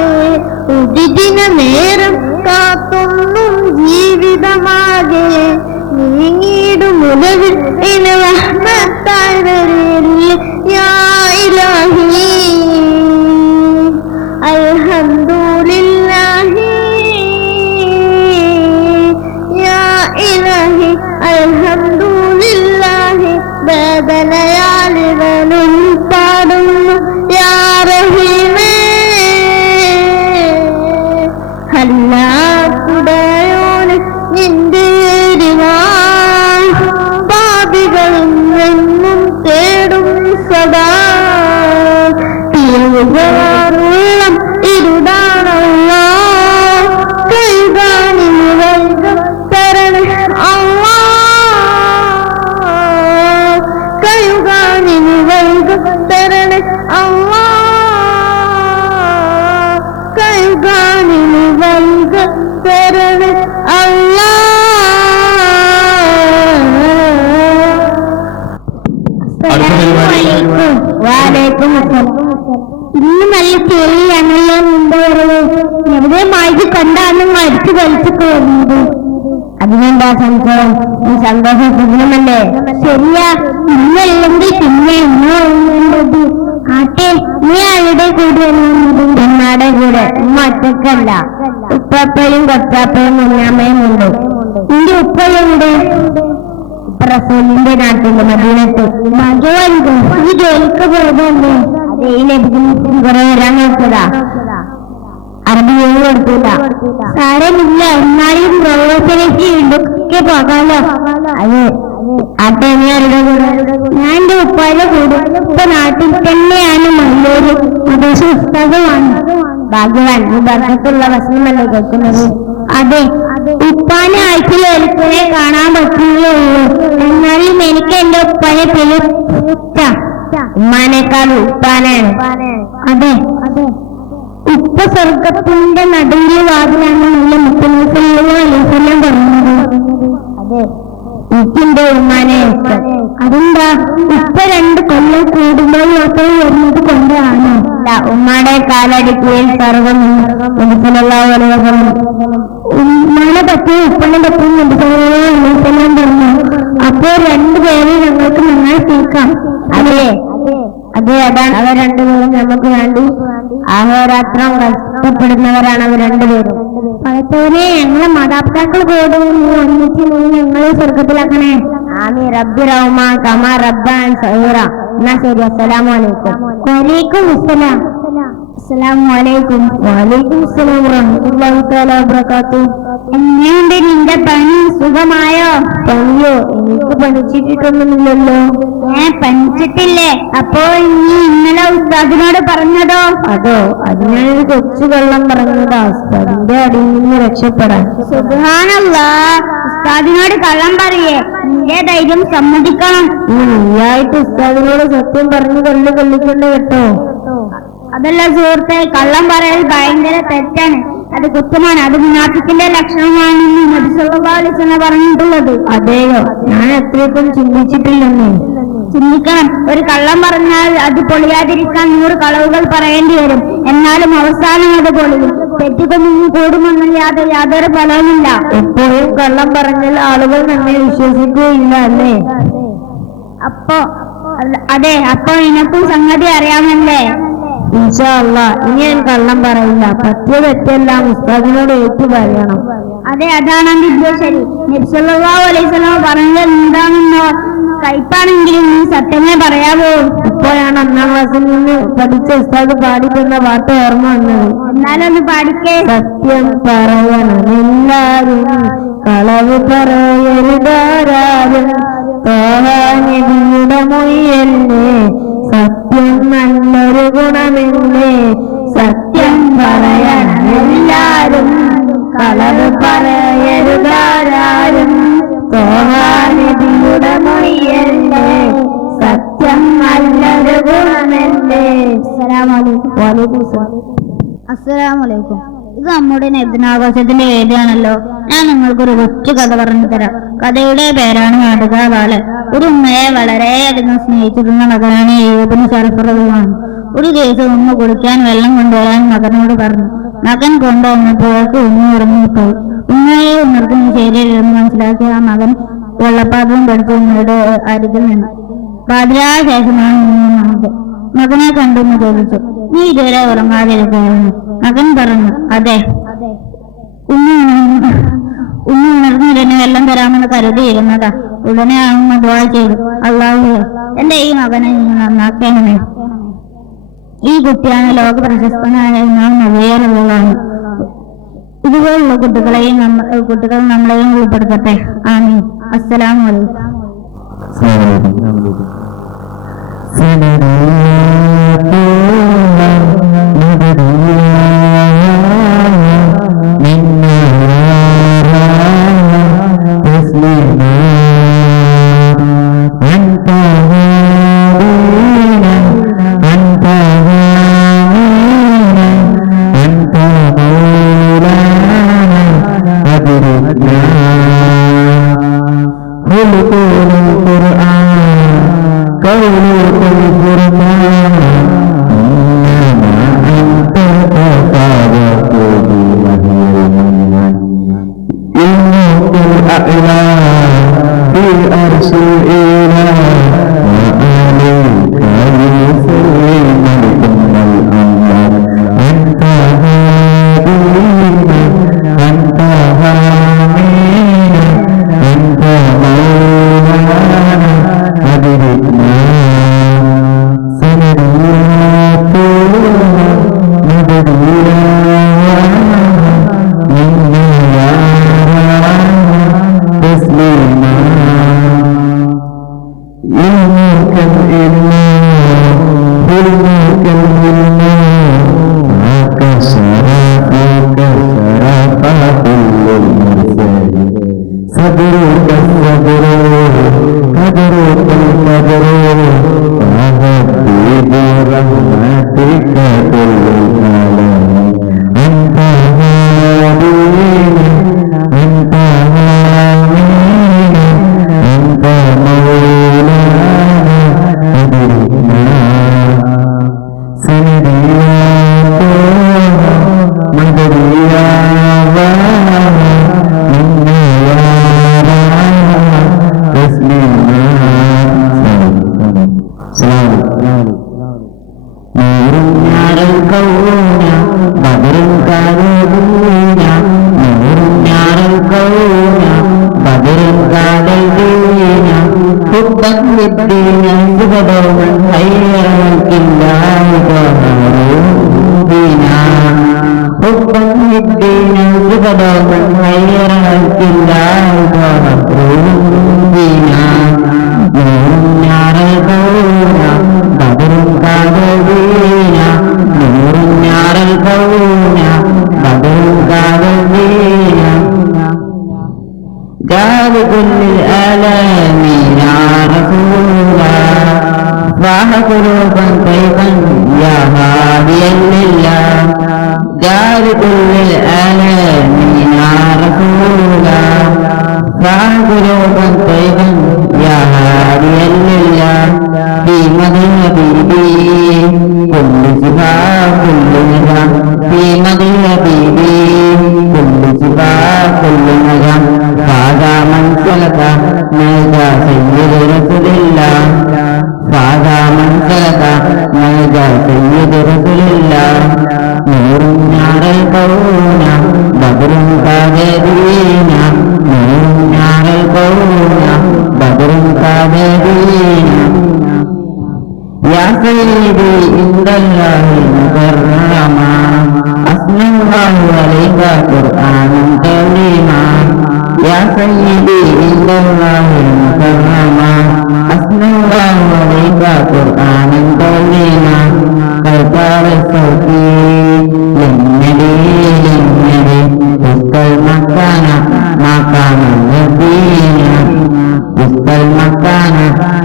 ഉദിന നേരം കാത്തൊന്നും ജീവിതമാകെ നീങ്ങിടും ഉലകിൽ ഇനി റഹ്മത്താ library ya ilahi alhamdulillahi ya ilahi alhamdulillahi ബദലയാലിവനും പാടുന്നു യാ റഹീമേ അല്ലാഹുടയോന് നിന്റെ പാപികളും എന്നും തേടും സദാ തീർവാറുള്ളം ഇരുടാണല്ലോ കൈകാണി വൈകം തരണ അള്ളാ കൈകാണി വൈകം തരണ അള്ളാ കൈകാണി വൈകം തരണ അള്ളാ. ഇന്ന് നല്ല ചെറിയാണല്ലോ നിന്റെ എവിടെ മാറ്റി കണ്ടാണ് മരിച്ചു കഴിച്ചൊക്കെ വരുന്നത്. അതിനെന്താ സംശയം? ഈ സന്തോഷം സുഖമല്ലേ? ശരിയാ, ഇന്നല്ലെങ്കിൽ പിന്നെ ഇന്നത്. ആട്ടെ, നീ ആരുടെ കൂടെ ഉമ്മയുടെ കൂടെ? ഉമ്മ ഒറ്റക്കല്ല, ഉപ്പപ്പയും കൊച്ചാപ്പയും മുന്നാമയും ഉണ്ട്. നിന്റെ ഉപ്പയുണ്ട് റസൂലിന്റെ നാട്ടില് മദീനത്ത്. ഭാഗ്യവാനിക്കും ഈ ജോലിക്ക് പോയതല്ലേ? അതെ, ഈ ലഭിക്കുന്ന കുറെ വരാൻ നോക്കതാ. അറബി കൊടുത്തില്ല. സാരമില്ല, എന്നാലും പ്രവേശനയ്ക്ക് ഇടയ്ക്ക് പോകാലോ. അതെ, ആട്ടെ, നീ ആരുടെ കൂടെ? ഞാൻ എന്റെ ഉപ്പായുടെ കൂടെ. ഇപ്പൊ നാട്ടിൽ തന്നെയാണ് നല്ലൊരു വിദേശ പുസ്തകമാണ്. ഭാഗ്യവാൻ, ഈ ബർക്കത്തുള്ള ഭക്ഷണമല്ലേ കേൾക്കുന്നത്? അതെ, ഉപ്പാനെ ആഴ്ചയിൽ ഒരിക്കലേ കാണാൻ പറ്റുകയുള്ളൂ. എന്നാലും എനിക്ക് എന്റെ ഉപ്പാനെ പേര് ഉമ്മാനേക്കാൾ ഉപ്പാനാണ്. അതെ, ഉപ്പ സ്വർഗത്തിന്റെ നടുവിലെ വാതിലാണ് നല്ല മുത്തനബി സല്ലല്ലാഹു അലൈഹി വസല്ലം പറഞ്ഞത്. അതെ, എനിക്കെന്റെ ഉമ്മാനെ ഇഷ്ടം. അതെന്താ? ഉപ്പ 2 കൊല്ലം കൂടുമ്പോൾ മാത്രം വരുന്നത് കൊണ്ടാണ്. ഉമ്മാടെ കാലടിക്കുകയും സർവ്വം നബി സല്ലല്ലാഹു അലൈഹി വസല്ലം ഉമ്മാനെ പറ്റി ഉപ്പനെ പറ്റി നബി സല്ലല്ലാഹു അലൈഹി വസല്ലം പറഞ്ഞു. അപ്പോൾ 2 പേരെ ഞങ്ങൾക്ക് നന്നായി തീർക്കാം. അതെ അതെ, അതാണ് അവർ 2 പേരും നമുക്ക് വേണ്ടി അഹോരാത്രം കഷ്ടപ്പെടുന്നവരാണ് അവർ 2 പേരും. പലപ്പോഴേ ഞങ്ങളെ മാതാപിതാക്കൾ കൂടെ ഒന്നിച്ച് ഞങ്ങളെ സ്വർഗത്തിലാക്കണേ. ആമീൻ. റബ്ബി റഹ്മ കമാ റബ്ബാൻ സഹീറ. എന്നാ ശരി, അസ്സലാമു അലൈക്കും. വലൈക്കും അസ്സലാം. അസ്സലാമു അലൈക്കും. വലൈക്കും അസ്സലാം വറഹ്മത്തുള്ളാഹി തആല വബറകാതുഹു. എങ്ങനെയുണ്ട് നിന്റെ പനി? സുഖമായോ? പനിയോ? എനിക്ക് പനിച്ചിട്ടൊന്നുമില്ലല്ലോ. പനിച്ചിട്ടില്ലേ? അപ്പോൾ നീ ഇന്നലെ ഉസ്താദിനോട് പറഞ്ഞതോ? അതോ, അതിനൊരു കൊച്ചു വെള്ളം പറഞ്ഞതാ ഉസ്താദിന്റെ അടിയിൽ നിന്ന് രക്ഷപ്പെടാൻ. സുബ്ഹാനല്ലാഹ്, ഉസ്താദിനോട് കള്ളം പറയേ? നിന്റെ ധൈര്യം സമ്മതിക്കണം. നീയായിട്ട് ഉസ്താദിനോട് സത്യം പറഞ്ഞു കൊള്ളിക്കൊണ്ട് കേട്ടോ? അതല്ല സുഹൃത്തെ, കള്ളം പറയൽ ഭയങ്കര തെറ്റാണ്. അത് കുറ്റമാണ്. അത് മുനാഫിക്കിന്റെ ലക്ഷണമാണെന്ന് നബി സല്ലല്ലാഹു അലൈഹി വസല്ലം പറഞ്ഞിട്ടുള്ളത്. അതെയോ? ഞാൻ എത്രയൊക്കെ ചിന്തിച്ചിട്ടില്ലെന്ന്. ചിന്തിക്കണം. ഒരു കള്ളം പറഞ്ഞാൽ അത് പൊളിയാതിരിക്കാൻ 100 കളവുകൾ പറയേണ്ടി വരും. എന്നാലും അവസാനം അത് പൊളിയും. തെറ്റുകൊന്നും കൂടുമെന്ന് യാതൊരു ഫലവുമില്ല. എപ്പോഴും കള്ളം പറഞ്ഞാൽ ആളുകൾ നമ്മെ വിശ്വസിക്കുകയില്ല അല്ലേ? അതെ, അപ്പൊ നിനക്കും സംഗതി അറിയാമല്ലേ? ഇൻഷാ അല്ലാഹ്, ഇനി ഞാൻ കള്ളം പറയില്ല. പറ്റിയ തെറ്റെല്ലാം ഉസ്താദിനോട് ഏറ്റു പറയണം. അതെ, അതാണ് അതിന്റെ ശരി. നബി സല്ലല്ലാഹു അലൈഹി വസല്ലം പറഞ്ഞത് എന്താണെന്നോ? കയ്പാണെങ്കിലും നീ സത്യമേ പറയാവോ? ഇപ്പോഴാണ് 1ാം ക്ലാസ്സിൽ നിന്ന് പഠിച്ച ഉസ്താദ് പാടിക്കുന്ന പാട്ട് ഓർമ്മ വന്നത്. എന്നാലൊന്ന് പാടിക്കേ. സത്യം പറയണം എല്ലാരും, കളവ് പറയരുതാരും, നബിയുടെ മൊയ്യല്ലേ, സത്യം നല്ലൊരു ഗുണമെന്നേ, സത്യം പറയണം എല്ലാരും, കളവ് പറയരുതാരും, നബിയുടെ മൊയ്യല്ലേ, സത്യം നല്ലൊരു ഗുണമെന്നേ. അസ്സലാമലൈക്കും. ഇത് നമ്മുടെ നബിദിനാഘോഷത്തിന്റെ വേദിയാണല്ലോ. ഞാൻ നിങ്ങൾക്കൊരു കൊച്ചു കഥ പറഞ്ഞു തരാം. കഥയുടെ പേരാണ് നാടകവാള്. ഒരു ഉമ്മയെ വളരെയധികം സ്നേഹിച്ചിരുന്ന മകനാണ് ഏബിന് സർഫറുമാണ്. ഒരു ദിവസം ഉമ്മ കുളിക്കാൻ വെള്ളം കൊണ്ടുവരാൻ മകനോട് പറഞ്ഞു. മകൻ കൊണ്ടുവന്നപ്പോഴേക്ക് ഉമ്മ ഉറങ്ങിപ്പോയി. ഉമ്മയെ ഉണർത്തുന്ന ശരിയില്ലെന്ന് മനസ്സിലാക്കിയ ആ മകൻ വെള്ളപ്പാത്രം പഠിച്ച് ഉമ്മയുടെ അരികിൽ നിന്നു. പാതിരാശേഷമാണ് നമുക്ക് മകനെ കണ്ടെന്ന് ചോദിച്ചു. നീ ഇതുവരെ ഉറങ്ങാതിരിക്കുന്നു? മകൻ പറഞ്ഞു, അതെ. ഉണ്ണി ഉണർന്നിടനെ വെള്ളം തരാമെന്ന് കരുതിയിരുന്നതാ. ഉടനെ അമ്മ ദുആ ചെയ്തു, അല്ലാഹുവേ, എന്റെ ഈ മകനെ നീ നന്നാക്കണമേ. ഈ കുട്ടിയാണ് ലോക പ്രശസ്തനായ ഇമാം നബി റളിയല്ലാഹു. ഇതുപോലുള്ള കുട്ടികൾ നമ്മളെയും ഉൾപ്പെടുത്തട്ടെ. ആമീൻ. അസ്സലാമു അലൈക്കും.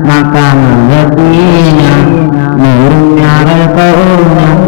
مكان الذين نور على القوم